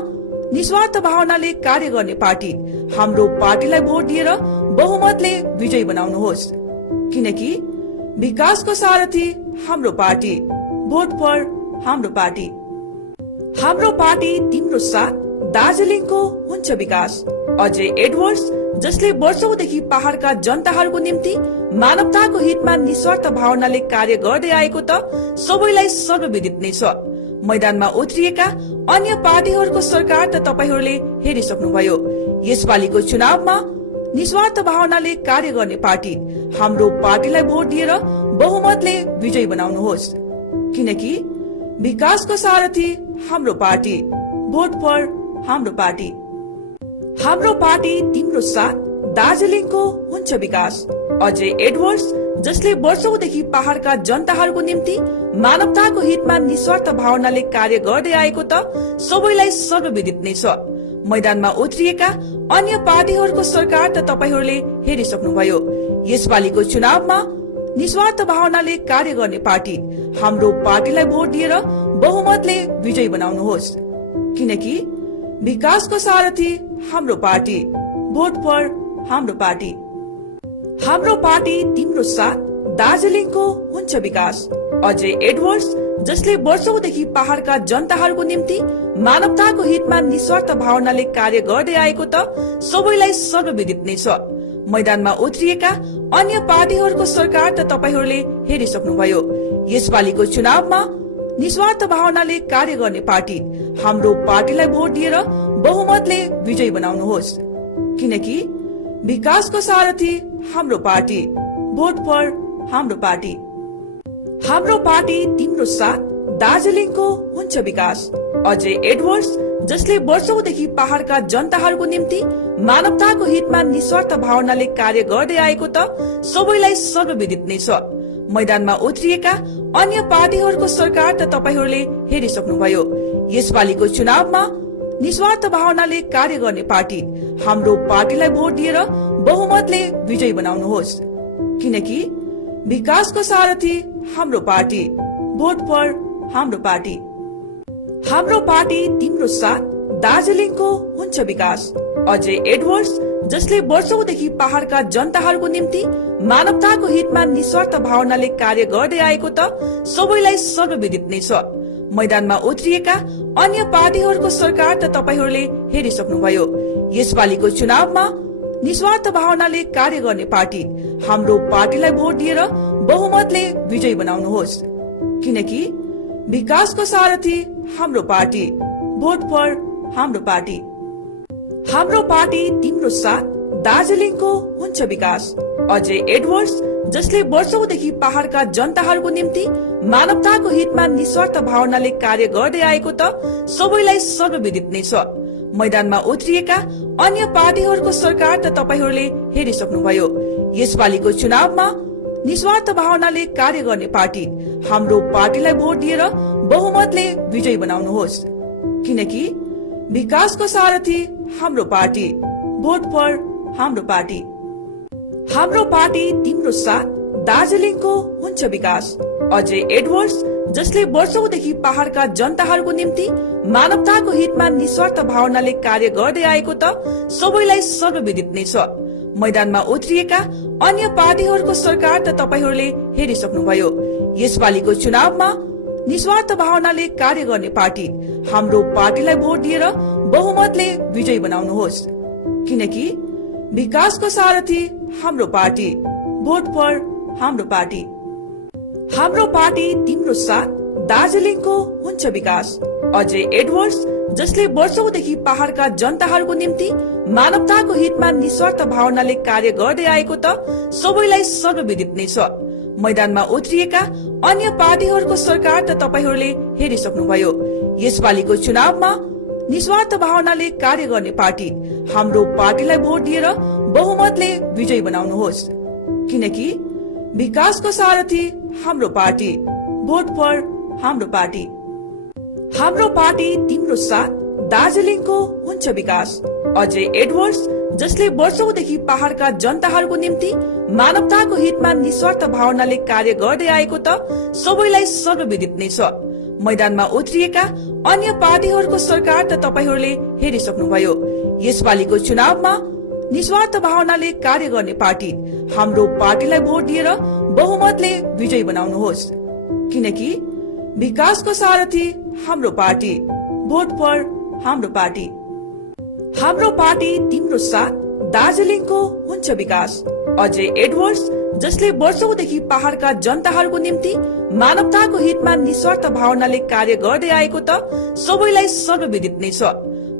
निस्वार्थ भावनाले कार्य गर्ने पार्टी हाम्रो पार्टीलाई भोट दिएर बहुमतले विजयी बनाउनुहोस्, किनकि विकासको सारथी हाम्रो पार्टी, भोट फर हाम्रो पार्टी। हाम्रो पार्टी तिम्रो साथ, दार्जिलिङको हुन्छ विकास। अजय एडवर्ड्स, जसले वर्षौंदेखि पहाड़का जनताहरूको निम्ति मानवताको हितमा निस्वार्थ भावनाले कार्य गर्दै आएको त सबैलाई सर्वविदित नै छ। मैदानमा उत्रिएका अन्य पार्टीहरूको सरकार त तपाईहरूले हेरिसक्नुभयो। यसपालिको चुनावमा निस्वार्थ भावनाले कार्य गर्ने पार्टी हाम्रो पार्टीलाई भोट दिएर बहुमतले विजयी बनाउनुहोस्, किनकि विकासको सारथी हाम्रो पार्टी, भोट फर हाम्रो पार्टी। हाम्रो पार्टी तिम्रो साथ, दार्जिलिङको हुन्छ विकास। अजय एडवर्ड्स, जसले वर्षौंदेखि पहाड़का जनताहरूको निम्ति मानवताको हितमा निस्वार्थ भावनाले कार्य गर्दै आएको त सबैलाई सर्वविदित नै छ। मैदानमा उत्रिएका अन्य पार्टीहरूको सरकार त तपाईहरूले हेरिसक्नुभयो। यसपालिको चुनावमा निस्वार्थ भावनाले कार्य गर्ने पार्टी हाम्रो पार्टीलाई भोट दिएर बहुमतले विजयी बनाउनुहोस्, किनकि विकासको सारथी हाम्रो पार्टी, भोट फर हाम्रो पार्टी। हाम्रो पार्टी तिम्रो साथ, दार्जिलिङको हुन्छ विकास। अजय एडवर्ड्स, जसले वर्षौंदेखि पहाड़का जनताहरूको निम्ति मानवताको हितमा निस्वार्थ भावनाले कार्य गर्दै आएको त सबैलाई सर्वविदित नै छ। मैदानमा उत्रिएका अन्य पार्टीहरूको सरकार त तपाईहरूले हेरिसक्नुभयो। यसपालिको चुनावमा निस्वार्थ भावनाले कार्य गर्ने पार्टी हाम्रो पार्टीलाई भोट दिएर बहुमतले विजयी बनाउनुहोस्, किनकि विकासको सारथी हाम्रो पार्टी, भोट फर हाम्रो पार्टी। हाम्रो पार्टी तिम्रो साथ, दार्जिलिङको हुन्छ विकास। अजय एडवर्ड्स, जसले वर्षौंदेखि पहाड़का जनताहरूको निम्ति मानवताको हितमा निस्वार्थ भावनाले कार्य गर्दै आएको त सबैलाई सर्वविदित नै छ। मैदानमा उत्रिएका अन्य पार्टीहरूको सरकार त तपाईहरूले हेरिसक्नुभयो। यसपालिको चुनावमा निस्वार्थ भावनाले कार्य गर्ने पार्टी हाम्रो पार्टीलाई भोट दिएर बहुमतले विजयी बनाउनुहोस्, किनकि विकासको सारथी हाम्रो पार्टी, भोट फर हाम्रो पार्टी। हाम्रो पार्टी तिम्रो साथ, दार्जिलिङको हुन्छ विकास। अजय एडवर्ड्स, जसले वर्षौंदेखि पहाड़का जनताहरूको निम्ति मानवताको हितमा निस्वार्थ भावनाले कार्य गर्दै आएको त सबैलाई सर्वविदित नै छ। मैदानमा उत्रिएका अन्य पार्टीहरूको सरकार त तपाईहरूले हेरिसक्नुभयो। यसपालिको चुनावमा निस्वार्थ भावनाले कार्य गर्ने पार्टी हाम्रो पार्टीलाई भोट दिएर बहुमतले विजयी बनाउनुहोस्, किनकि विकासको सारथी हाम्रो पार्टी, भोट फर हाम्रो पार्टी। हाम्रो पार्टी तिम्रो साथ, दार्जिलिङको हुन्छ विकास। अजय एडवर्ड्स, जसले वर्षौंदेखि पहाड़का जनताहरूको निम्ति मानवताको हितमा निस्वार्थ भावनाले कार्य गर्दै आएको त सबैलाई सर्वविदित नै छ। मैदानमा उत्रिएका अन्य पार्टीहरूको सरकार त तपाईहरूले हेरिसक्नुभयो। यसपालिको चुनावमा निस्वार्थ भावनाले कार्य गर्ने पार्टी हाम्रो पार्टीलाई भोट दिएर बहुमतले विजयी बनाउनुहोस्, किनकि विकासको सारथी हाम्रो पार्टी। भोट फर हाम्रो पार्टी। हाम्रो पार्टी तिम्रो साथ, दार्जिलिङको हुन्छ विकास। अजय एडवर्ड्स, जसले वर्षौंदेखि पहाड़का जनताहरूको निम्ति मानवताको हितमा निस्वार्थ भावनाले कार्य गर्दै आएको त सबैलाई सर्वविदित नै छ। मैदानमा उत्रिएका अन्य पार्टीहरूको सरकार त तपाईहरूले हेरिसक्नुभयो। यसपालिको चुनावमा निस्वार्थ भावनाले कार्य गर्ने पार्टी हाम्रो पार्टीलाई भोट दिएर बहुमतले विजयी बनाउनुहोस्, किनकि विकासको सारथी हाम्रो पार्टी। भोट फर हाम्रो पार्टी। हाम्रो पार्टी तिम्रो साथ, दार्जिलिङको हुन्छ विकास। अजय एडवर्ड्स, जसले वर्षौंदेखि पहाड़का जनताहरूको निम्ति मानवताको हितमा निस्वार्थ भावनाले कार्य गर्दै आएको त सबैलाई सर्वविदित नै छ। मैदानमा उत्रिएका अन्य पार्टीहरूको सरकार त तपाईहरूले हेरिसक्नुभयो। यसपालिको चुनावमा निस्वार्थ भावनाले कार्य गर्ने पार्टी हाम्रो पार्टीलाई भोट दिएर बहुमतले विजयी बनाउनुहोस्, किनकि विकासको सारथी हाम्रो पार्टी। भोट फर हाम्रो पार्टी। हाम्रो पार्टी तिम्रो साथ, दार्जिलिङको हुन्छ विकास। अजय एडवर्ड्स, जसले वर्षौंदेखि पहाड़का जनताहरूको निम्ति मानवताको हितमा निस्वार्थ भावनाले कार्य गर्दै आएको त सबैलाई सर्वविदित नै छ। मैदानमा उत्रिएका अन्य पार्टीहरूको सरकार त तपाईहरूले हेरिसक्नुभयो। यसपालिको चुनावमा निस्वार्थ भावनाले कार्य गर्ने पार्टी हाम्रो पार्टीलाई भोट दिएर बहुमतले विजयी बनाउनुहोस्, किनकि विकासको सारथी हाम्रो पार्टी। भोट फर हाम्रो पार्टी। हाम्रो पार्टी तिम्रो साथ, दार्जिलिङको हुन्छ विकास। अजय एडवर्ड्स, जसले वर्षौंदेखि पहाड़का जनताहरूको निम्ति मानवताको हितमा निस्वार्थ भावनाले कार्य गर्दै आएको त सबैलाई सर्वविदित नै छ।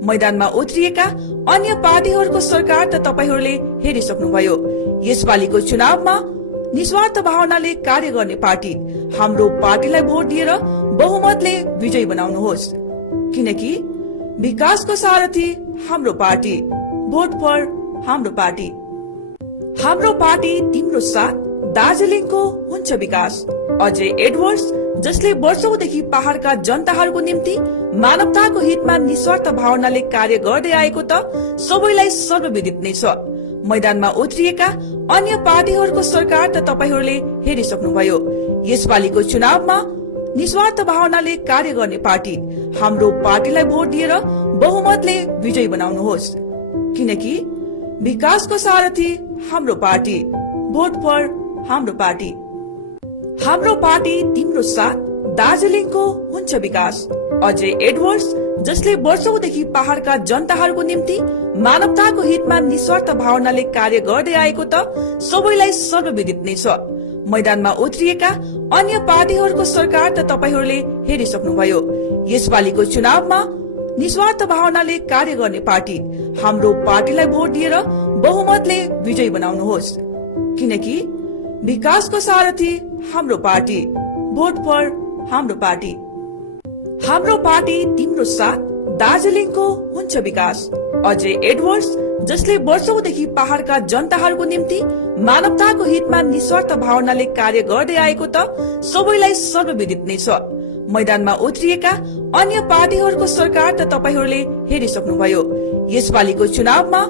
मैदानमा उत्रिएका अन्य पार्टीहरूको सरकार त तपाईहरूले हेरिसक्नुभयो। यसपालिको चुनावमा निस्वार्थ भावनाले कार्य गर्ने पार्टी हाम्रो पार्टीलाई भोट दिएर बहुमतले विजयी बनाउनुहोस्, किनकि विकासको सारथी हाम्रो पार्टी। भोट फर हाम्रो पार्टी। हाम्रो पार्टी तिम्रो साथ, दार्जिलिङको हुन्छ विकास। अजय एडवर्ड्स, जसले वर्षौंदेखि पहाड़का जनताहरूको निम्ति मानवताको हितमा निस्वार्थ भावनाले कार्य गर्दै आएको त सबैलाई सर्वविदित नै छ। मैदानमा उत्रिएका अन्य पार्टीहरूको सरकार त तपाईहरूले हेरिसक्नुभयो। यसपालिको चुनावमा निस्वार्थ भावनाले कार्य गर्ने पार्टी हाम्रो पार्टीलाई भोट दिएर बहुमतले विजयी बनाउनुहोस्, किनकि विकासको सारथी हाम्रो पार्टी। भोट फर हाम्रो पार्टी। हाम्रो पार्टी तिम्रो साथ, दार्जिलिङको हुन्छ विकास। अजय एडवर्ड्स, जसले वर्षौंदेखि पहाड़का जनताहरूको निम्ति मानवताको हितमा निस्वार्थ भावनाले कार्य गर्दै आएको त सबैलाई सर्वविदित नै छ। मैदानमा उत्रिएका अन्य पार्टीहरूको सरकार त तपाईहरूले हेरिसक्नुभयो। यसपालिको चुनावमा निस्वार्थ भावनाले कार्य गर्ने पार्टी हाम्रो पार्टीलाई भोट दिएर बहुमतले विजयी बनाउनुहोस्, किनकि विकासको सारथी हाम्रो पार्टी। भोट फर हाम्रो पार्टी। हाम्रो पार्टी तिम्रो साथ, दार्जिलिङको हुन्छ विकास। अजय एडवर्ड्स, जसले वर्षौंदेखि पहाड़का जनताहरूको निम्ति मानवताको हितमा निस्वार्थ भावनाले कार्य गर्दै आएको त सबैलाई सर्वविदित नै छ। मैदानमा उत्रिएका अन्य पार्टीहरूको सरकार त तपाईहरूले हेरिसक्नुभयो। यसपालिको चुनावमा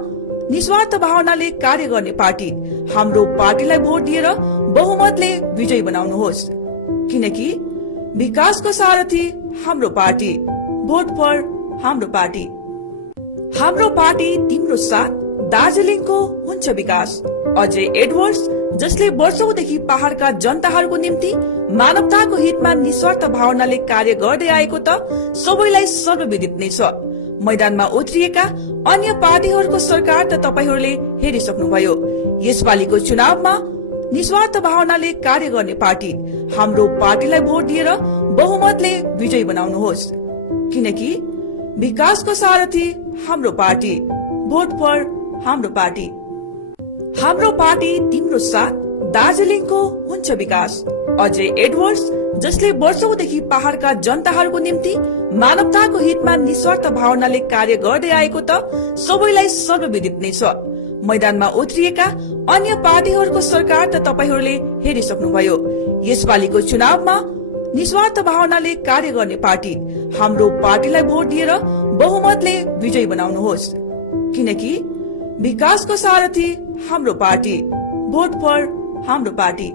निस्वार्थ भावनाले कार्य गर्ने पार्टी हाम्रो पार्टीलाई भोट दिएर बहुमतले विजयी बनाउनुहोस्, किनकि विकासको सारथी हाम्रो पार्टी। भोट फर हाम्रो पार्टी। हाम्रो पार्टी तिम्रो साथ, दार्जिलिङको हुन्छ विकास। अजय एडवर्ड्स, जसले वर्षौंदेखि पहाड़का जनताहरूको निम्ति मानवताको हितमा निस्वार्थ भावनाले कार्य गर्दै आएको त सबैलाई सर्वविदित नै छ। मैदानमा उत्रिएका अन्य पार्टीहरूको सरकार त तपाईहरूले हेरिसक्नुभयो। यसपालिको चुनावमा निस्वार्थ भावनाले कार्य गर्ने पार्टी हाम्रो पार्टीलाई भोट दिएर बहुमतले विजयी बनाउनुहोस्, किनकि विकासको सारथी हाम्रो पार्टी। भोट फर हाम्रो पार्टी। हाम्रो पार्टी तिम्रो साथ, दार्जिलिङको हुन्छ विकास। अजय एडवर्ड्स, जसले वर्षौंदेखि पहाड़का जनताहरूको निम्ति मानवताको हितमा निस्वार्थ भावनाले कार्य गर्दै आएको त सबैलाई सर्वविदित नै छ। मैदानमा उत्रिएका अन्य पार्टीहरूको सरकार त तपाईहरूले हेरिसक्नुभयो। यसपालिको चुनावमा निस्वार्थ भावनाले कार्य गर्ने पार्टी हाम्रो पार्टीलाई भोट दिएर बहुमतले विजयी बनाउनुहोस्, किनकि विकासको सारथी हाम्रो पार्टी, भोट फर हाम्रो पार्टी।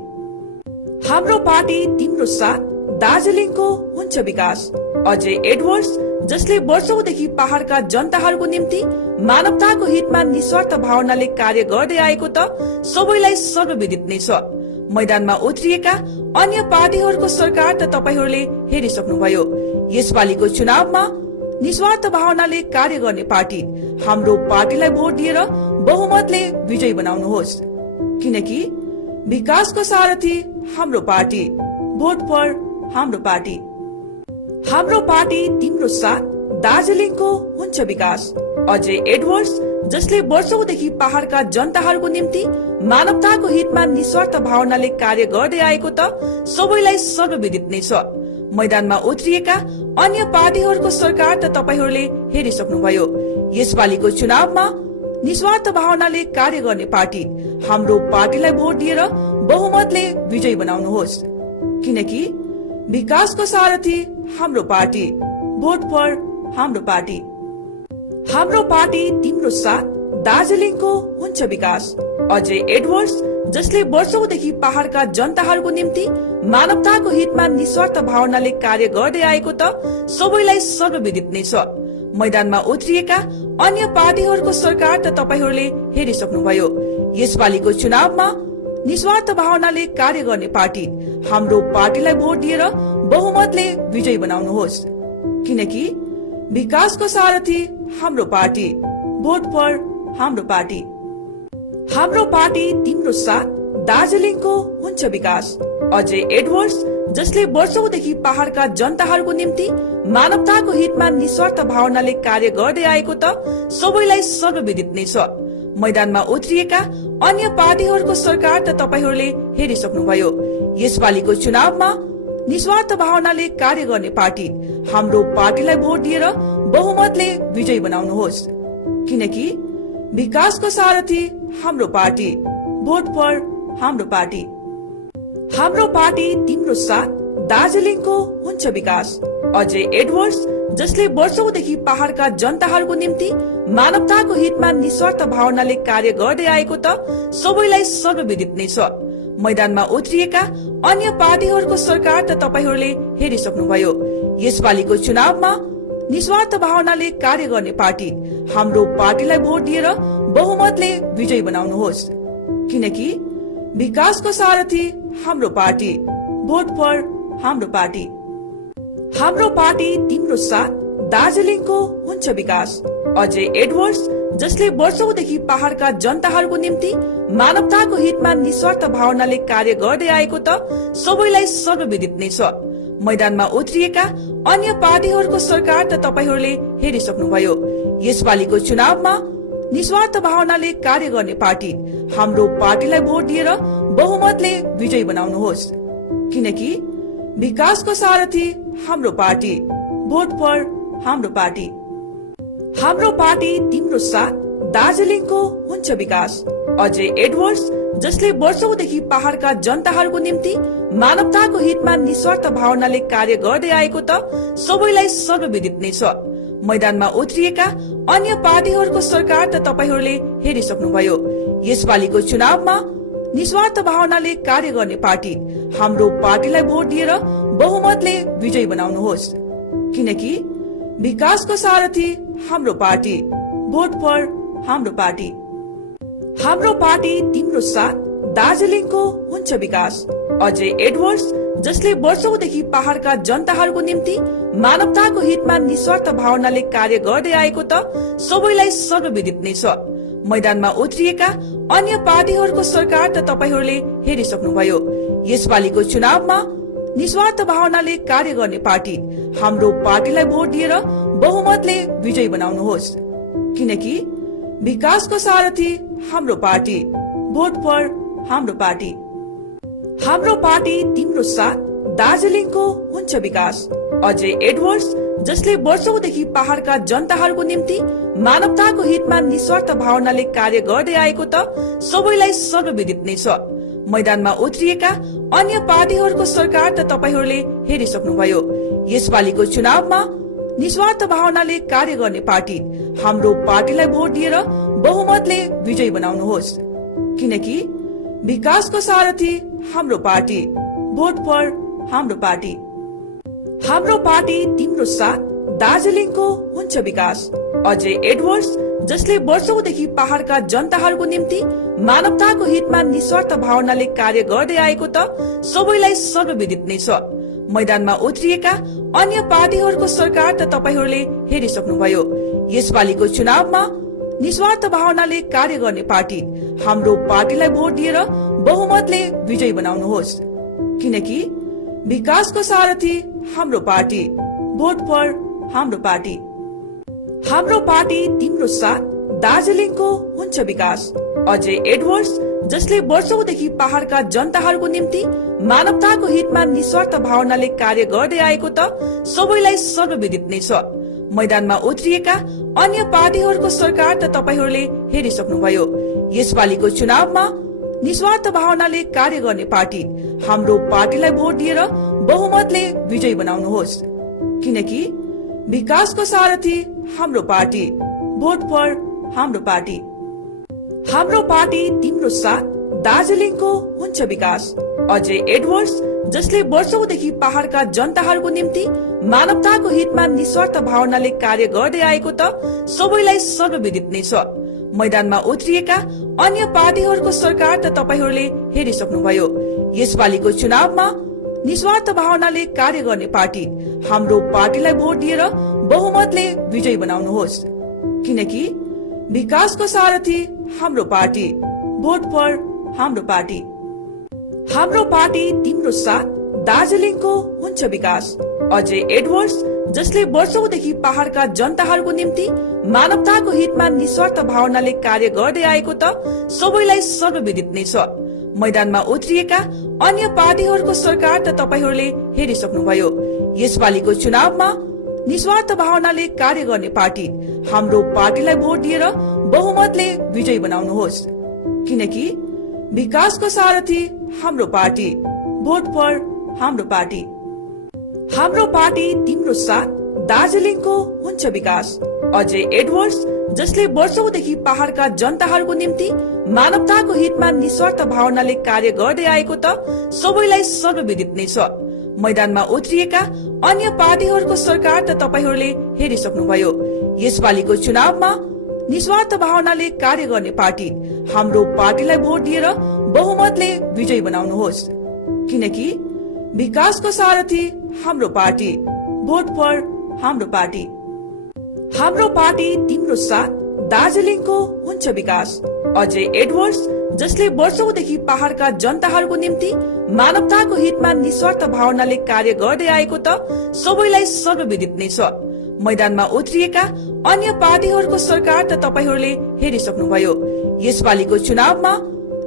हाम्रो पार्टी तिम्रो साथ, दार्जिलिङको हुन्छ विकास। अजय एडवर्ड्स, जसले वर्षौंदेखि पहाड़का जनताहरूको निम्ति मानवताको हितमा निस्वार्थ भावनाले कार्य गर्दै आएको त सबैलाई सर्वविदित नै छ। मैदानमा उत्रिएका अन्य पार्टीहरूको सरकार त तपाईहरूले हेरिसक्नुभयो। यसपालिको चुनावमा निस्वार्थ भावनाले कार्य गर्ने पार्टी हाम्रो पार्टीलाई भोट दिएर बहुमतले विजयी बनाउनुहोस्, किनकि विकासको सारथी हाम्रो पार्टी, भोट फर हाम्रो पार्टी। हाम्रो पार्टी तिम्रो साथ, दार्जिलिङको हुन्छ विकास। अजय एडवर्ड्स, जसले वर्षौंदेखि पहाड़का जनताहरूको निम्ति मानवताको हितमा निस्वार्थ भावनाले कार्य गर्दै आएको त सबैलाई सर्वविदित नै छ। मैदानमा उत्रिएका अन्य पार्टीहरूको सरकार त तपाईहरूले हेरिसक्नुभयो। यसपालिको चुनावमा निस्वार्थ भावनाले कार्य गर्ने पार्टी हाम्रो पार्टीलाई भोट दिएर बहुमतले विजयी बनाउनुहोस्, किनकि विकासको सारथी हाम्रो पार्टी, भोट फर हाम्रो पार्टी। हाम्रो पार्टी तिम्रो साथ, दार्जिलिङको हुन्छ विकास। अजय एडवर्ड्स, जसले वर्षौंदेखि पहाड़का जनताहरूको निम्ति मानवताको हितमा निस्वार्थ भावनाले कार्य गर्दै आएको त सबैलाई सर्वविदित नै छ। मैदानमा उत्रिएका अन्य पार्टीहरूको सरकार त तपाईहरूले हेरिसक्नुभयो। यसपालिको चुनावमा निस्वार्थ भावनाले कार्य गर्ने पार्टी हाम्रो पार्टीलाई भोट दिएर बहुमतले विजयी बनाउनुहोस्, किनकि विकासको सारथी हाम्रो पार्टी, भोट फर हाम्रो पार्टी। हाम्रो पार्टी तिम्रो साथ, दार्जिलिङको हुन्छ विकास। अजय एडवर्ड्स, जसले वर्षौंदेखि पहाड़का जनताहरूको निम्ति मानवताको हितमा निस्वार्थ भावनाले कार्य गर्दै आएको त सबैलाई सर्वविदित नै छ। मैदानमा उत्रिएका अन्य पार्टीहरूको सरकार त तपाईहरूले हेरिसक्नुभयो। यसपालिको चुनावमा निस्वार्थ भावनाले कार्य गर्ने पार्टी हाम्रो पार्टीलाई भोट दिएर बहुमतले विजयी बनाउनुहोस्, किनकि विकासको सारथी हाम्रो पार्टी, भोट फर हाम्रो पार्टी। हाम्रो पार्टी तिम्रो साथ, दार्जिलिङको हुन्छ विकास। अजय एडवर्ड्स, जसले वर्षौंदेखि पहाड़का जनताहरूको निम्ति मानवताको हितमा निस्वार्थ भावनाले कार्य गर्दै आएको त सबैलाई सर्वविदित नै छ। मैदानमा उत्रिएका अन्य पार्टीहरूको सरकार त तपाईहरूले हेरिसक्नुभयो। यसपालिको चुनावमा निस्वार्थ भावनाले कार्य गर्ने पार्टी हाम्रो पार्टीलाई भोट दिएर बहुमतले विजयी बनाउनुहोस्, किनकि विकासको सारथी हाम्रो पार्टी, भोट फर हाम्रो पार्टी। हाम्रो पार्टी तिम्रो साथ, दार्जिलिङको हुन्छ विकास। अजय एडवर्ड्स, जसले वर्षौंदेखि पहाड़का जनताहरूको निम्ति मानवताको हितमा निस्वार्थ भावनाले कार्य गर्दै आएको त सबैलाई सर्वविदित नै छ। मैदानमा उत्रिएका अन्य पार्टीहरूको सरकार त तपाईहरूले हेरिसक्नुभयो। यसपालिको चुनावमा निस्वार्थ भावनाले कार्य गर्ने पार्टी हाम्रो पार्टीलाई भोट दिएर बहुमतले विजयी बनाउनुहोस्, किनकि विकासको सारथी हाम्रो पार्टी, भोट फर हाम्रो पार्टी। हाम्रो पार्टी तिम्रो साथ, दार्जिलिङको हुन्छ विकास। अजय एडवर्ड्स, जसले वर्षौंदेखि पहाड़का जनताहरूको निम्ति मानवताको हितमा निस्वार्थ भावनाले कार्य गर्दै आएको त सबैलाई सर्वविदित नै छ। मैदानमा उत्रिएका अन्य पार्टीहरूको सरकार त तपाईहरूले हेरिसक्नुभयो। यसपालिको चुनावमा निस्वार्थ भावनाले कार्य गर्ने पार्टी हाम्रो पार्टीलाई भोट दिएर बहुमतले विजयी बनाउनुहोस्, किनकि विकासको सारथी हाम्रो पार्टी, भोट फर हाम्रो पार्टी। हाम्रो पार्टी तिम्रो साथ, दार्जिलिङको हुन्छ विकास। अजय एडवर्ड्स, जसले वर्षौंदेखि पहाड़का जनताहरूको निम्ति मानवताको हितमा निस्वार्थ भावनाले कार्य गर्दै आएको त सबैलाई सर्वविदित नै छ। मैदानमा उत्रिएका अन्य पार्टीहरूको सरकार त तपाईहरूले हेरिसक्नुभयो। यसपालिको चुनावमा निस्वार्थ भावनाले कार्य गर्ने पार्टी हाम्रो पार्टीलाई भोट दिएर बहुमतले विजयी बनाउनुहोस्, किनकि विकासको सारथी हाम्रो पार्टी, भोट फर हाम्रो पार्टी। हाम्रो पार्टी तिम्रो साथ, दार्जिलिङको हुन्छ विकास। अजय एडवर्ड्स, जसले वर्षौंदेखि पहाड़का जनताहरूको निम्ति मानवताको हितमा निस्वार्थ भावनाले कार्य गर्दै आएको त सबैलाई सर्वविदित नै छ। मैदानमा उत्रिएका अन्य पार्टीहरूको सरकार त तपाईहरूले हेरिसक्नुभयो। यसपालिको चुनावमा निस्वार्थ भावनाले कार्य गर्ने पार्टी हाम्रो पार्टीलाई भोट दिएर बहुमतले विजयी बनाउनुहोस्, किनकि विकासको सारथी हाम्रो पार्टी, भोट फर हाम्रो पार्टी। हाम्रो पार्टी तिम्रो साथ, दार्जिलिङको हुन्छ विकास। अजय एडवर्ड्स, जसले वर्षौंदेखि पहाड़का जनताहरूको निम्ति मानवताको हितमा निस्वार्थ भावनाले कार्य गर्दै आएको त सबैलाई सर्वविदित नै छ। मैदानमा उत्रिएका अन्य पार्टीहरूको सरकार त तपाईहरूले हेरिसक्नुभयो। यसपालिको चुनावमा निस्वार्थ भावनाले कार्य गर्ने पार्टी हाम्रो पार्टीलाई भोट दिएर बहुमतले विजयी बनाउनुहोस्, किनकि विकासको सारथी हाम्रो पार्टी, भोट फर हाम्रो पार्टी। हाम्रो पार्टी तिम्रो साथ, दार्जिलिङको हुन्छ विकास। अजय एडवर्ड्स, जसले वर्षौंदेखि पहाड़का जनताहरूको निम्ति मानवताको हितमा निस्वार्थ भावनाले कार्य गर्दै आएको त सबैलाई सर्वविदित नै छ। मैदानमा उत्रिएका अन्य पार्टीहरूको सरकार त तपाईहरूले हेरिसक्नुभयो। यसपालिको चुनावमा निस्वार्थ भावनाले कार्य गर्ने पार्टी हाम्रो पार्टीलाई भोट दिएर बहुमतले विजयी बनाउनुहोस्, किनकि विकासको सारथी हाम्रो पार्टी, भोट फर हाम्रो पार्टी। हाम्रो पार्टी तिम्रो साथ, दार्जिलिङको हुन्छ विकास। अजय एडवर्ड्स, जसले वर्षौंदेखि पहाड़का जनताहरूको निम्ति मानवताको हितमा निस्वार्थ भावनाले कार्य गर्दै आएको त सबैलाई सर्वविदित नै छ। मैदानमा उत्रिएका अन्य पार्टीहरूको सरकार त तपाईहरूले हेरिसक्नुभयो। यसपालिको चुनावमा निस्वार्थ भावनाले कार्य गर्ने पार्टी हाम्रो पार्टीलाई भोट दिएर बहुमतले विजयी बनाउनुहोस्, किनकि विकासको सारथी हाम्रो पार्टी, भोट फर हाम्रो पार्टी। हाम्रो पार्टी तिम्रो साथ, दार्जिलिङको हुन्छ विकास। अजय एडवर्ड्स, जसले वर्षौंदेखि पहाड़का जनताहरूको निम्ति मानवताको हितमा निस्वार्थ भावनाले कार्य गर्दै आएको त सबैलाई सर्वविदित नै छ। मैदानमा उत्रिएका अन्य पार्टीहरूको सरकार त तपाईहरूले हेरिसक्नुभयो। यसपालिको चुनावमा निस्वार्थ भावनाले कार्य गर्ने पार्टी हाम्रो पार्टीलाई भोट दिएर बहुमतले विजयी बनाउनुहोस्, किनकि विकासको सारथी हाम्रो पार्टी, भोट फर हाम्रो पार्टी। हाम्रो पार्टी तिम्रो साथ, दार्जिलिङको हुन्छ विकास। अजय एडवर्ड्स, जसले वर्षौंदेखि पहाड़का जनताहरूको निम्ति मानवताको हितमा निस्वार्थ भावनाले कार्य गर्दै आएको त सबैलाई सर्वविदित नै छ। मैदानमा उत्रिएका अन्य पार्टीहरूको सरकार त तपाईहरूले हेरिसक्नुभयो। यसपालिको चुनावमा निस्वार्थ भावनाले कार्य गर्ने पार्टी हाम्रो पार्टीलाई भोट दिएर बहुमतले विजयी बनाउनुहोस्, किनकि विकासको सारथी हाम्रो पार्टी, भोट फर हाम्रो पार्टी। हाम्रो पार्टी तिम्रो साथ, दार्जिलिङको हुन्छ विकास। अजय एडवर्ड्स, जसले वर्षौंदेखि पहाड़का जनताहरूको निम्ति मानवताको हितमा निस्वार्थ भावनाले कार्य गर्दै आएको त सबैलाई सर्वविदित नै छ। मैदानमा उत्रिएका अन्य पार्टीहरूको सरकार त तपाईहरूले हेरिसक्नुभयो। यसपालिको चुनावमा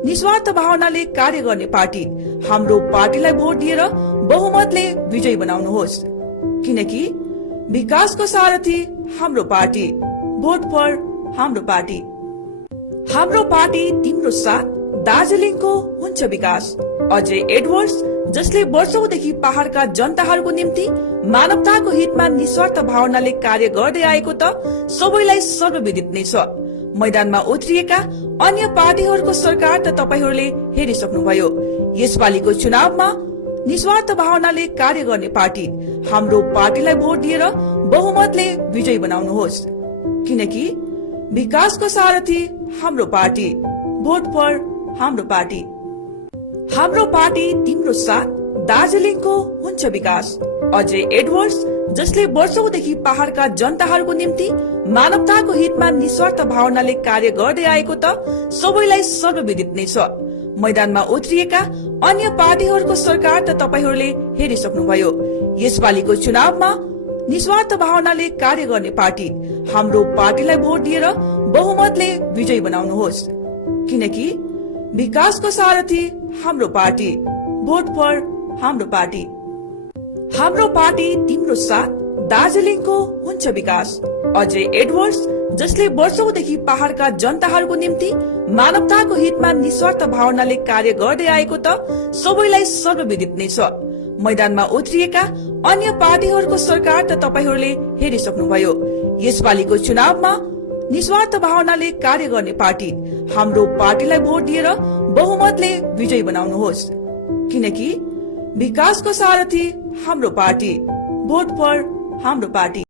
निस्वार्थ भावनाले कार्य गर्ने पार्टी हाम्रो पार्टीलाई भोट दिएर बहुमतले विजयी बनाउनुहोस्, किनकि विकासको सारथी हाम्रो पार्टी, भोट फर हाम्रो पार्टी। हाम्रो पार्टी तिम्रो साथ, दार्जिलिङको हुन्छ विकास। अजय एडवर्ड्स, जसले वर्षौंदेखि पहाड़का जनताहरूको निम्ति मानवताको हितमा निस्वार्थ भावनाले कार्य गर्दै आएको त सबैलाई सर्वविदित नै छ। मैदानमा उत्रिएका अन्य पार्टीहरूको सरकार त तपाईहरूले हेरिसक्नुभयो। यसपालिको चुनावमा निस्वार्थ भावनाले कार्य गर्ने पार्टी हाम्रो पार्टीलाई भोट दिएर बहुमतले विजयी बनाउनुहोस्, किनकि विकासको सारथी हाम्रो पार्टी, भोट फर हाम्रो पार्टी। हाम्रो पार्टी तिम्रो साथ, दार्जिलिङको हुन्छ विकास। अजय एडवर्ड्स, जसले वर्षौंदेखि पहाड़का जनताहरूको निम्ति मानवताको हितमा निस्वार्थ भावनाले कार्य गर्दै आएको त सबैलाई सर्वविदित नै छ। मैदानमा उत्रिएका अन्य पार्टीहरूको सरकार त तपाईहरूले हेरिसक्नुभयो। यसपालिको चुनावमा निस्वार्थ भावनाले कार्य गर्ने पार्टी हाम्रो पार्टीलाई भोट दिएर बहुमतले विजयी बनाउनुहोस्, किनकि विकासको सारथी हाम्रो पार्टी, भोट फर हाम्रो पार्टी। हाम्रो पार्टी तिम्रो साथ, दार्जिलिङको हुन्छ विकास। अजय एडवर्ड्स, जसले वर्षौंदेखि पहाड़का जनताहरूको निम्ति मानवताको हितमा निस्वार्थ भावनाले कार्य गर्दै आएको त सबैलाई सर्वविदित नै छ। मैदानमा उत्रिएका अन्य पार्टीहरूको सरकार त तपाईहरूले हेरिसक्नुभयो। यसपालिको चुनावमा निस्वार्थ भावनाले कार्य गर्ने पार्टी हाम्रो पार्टीलाई भोट दिएर बहुमतले विजयी बनाउनुहोस्, किनकि विकासको सारथी हाम्रो पार्टी। भोट फर हाम्रो पार्टी।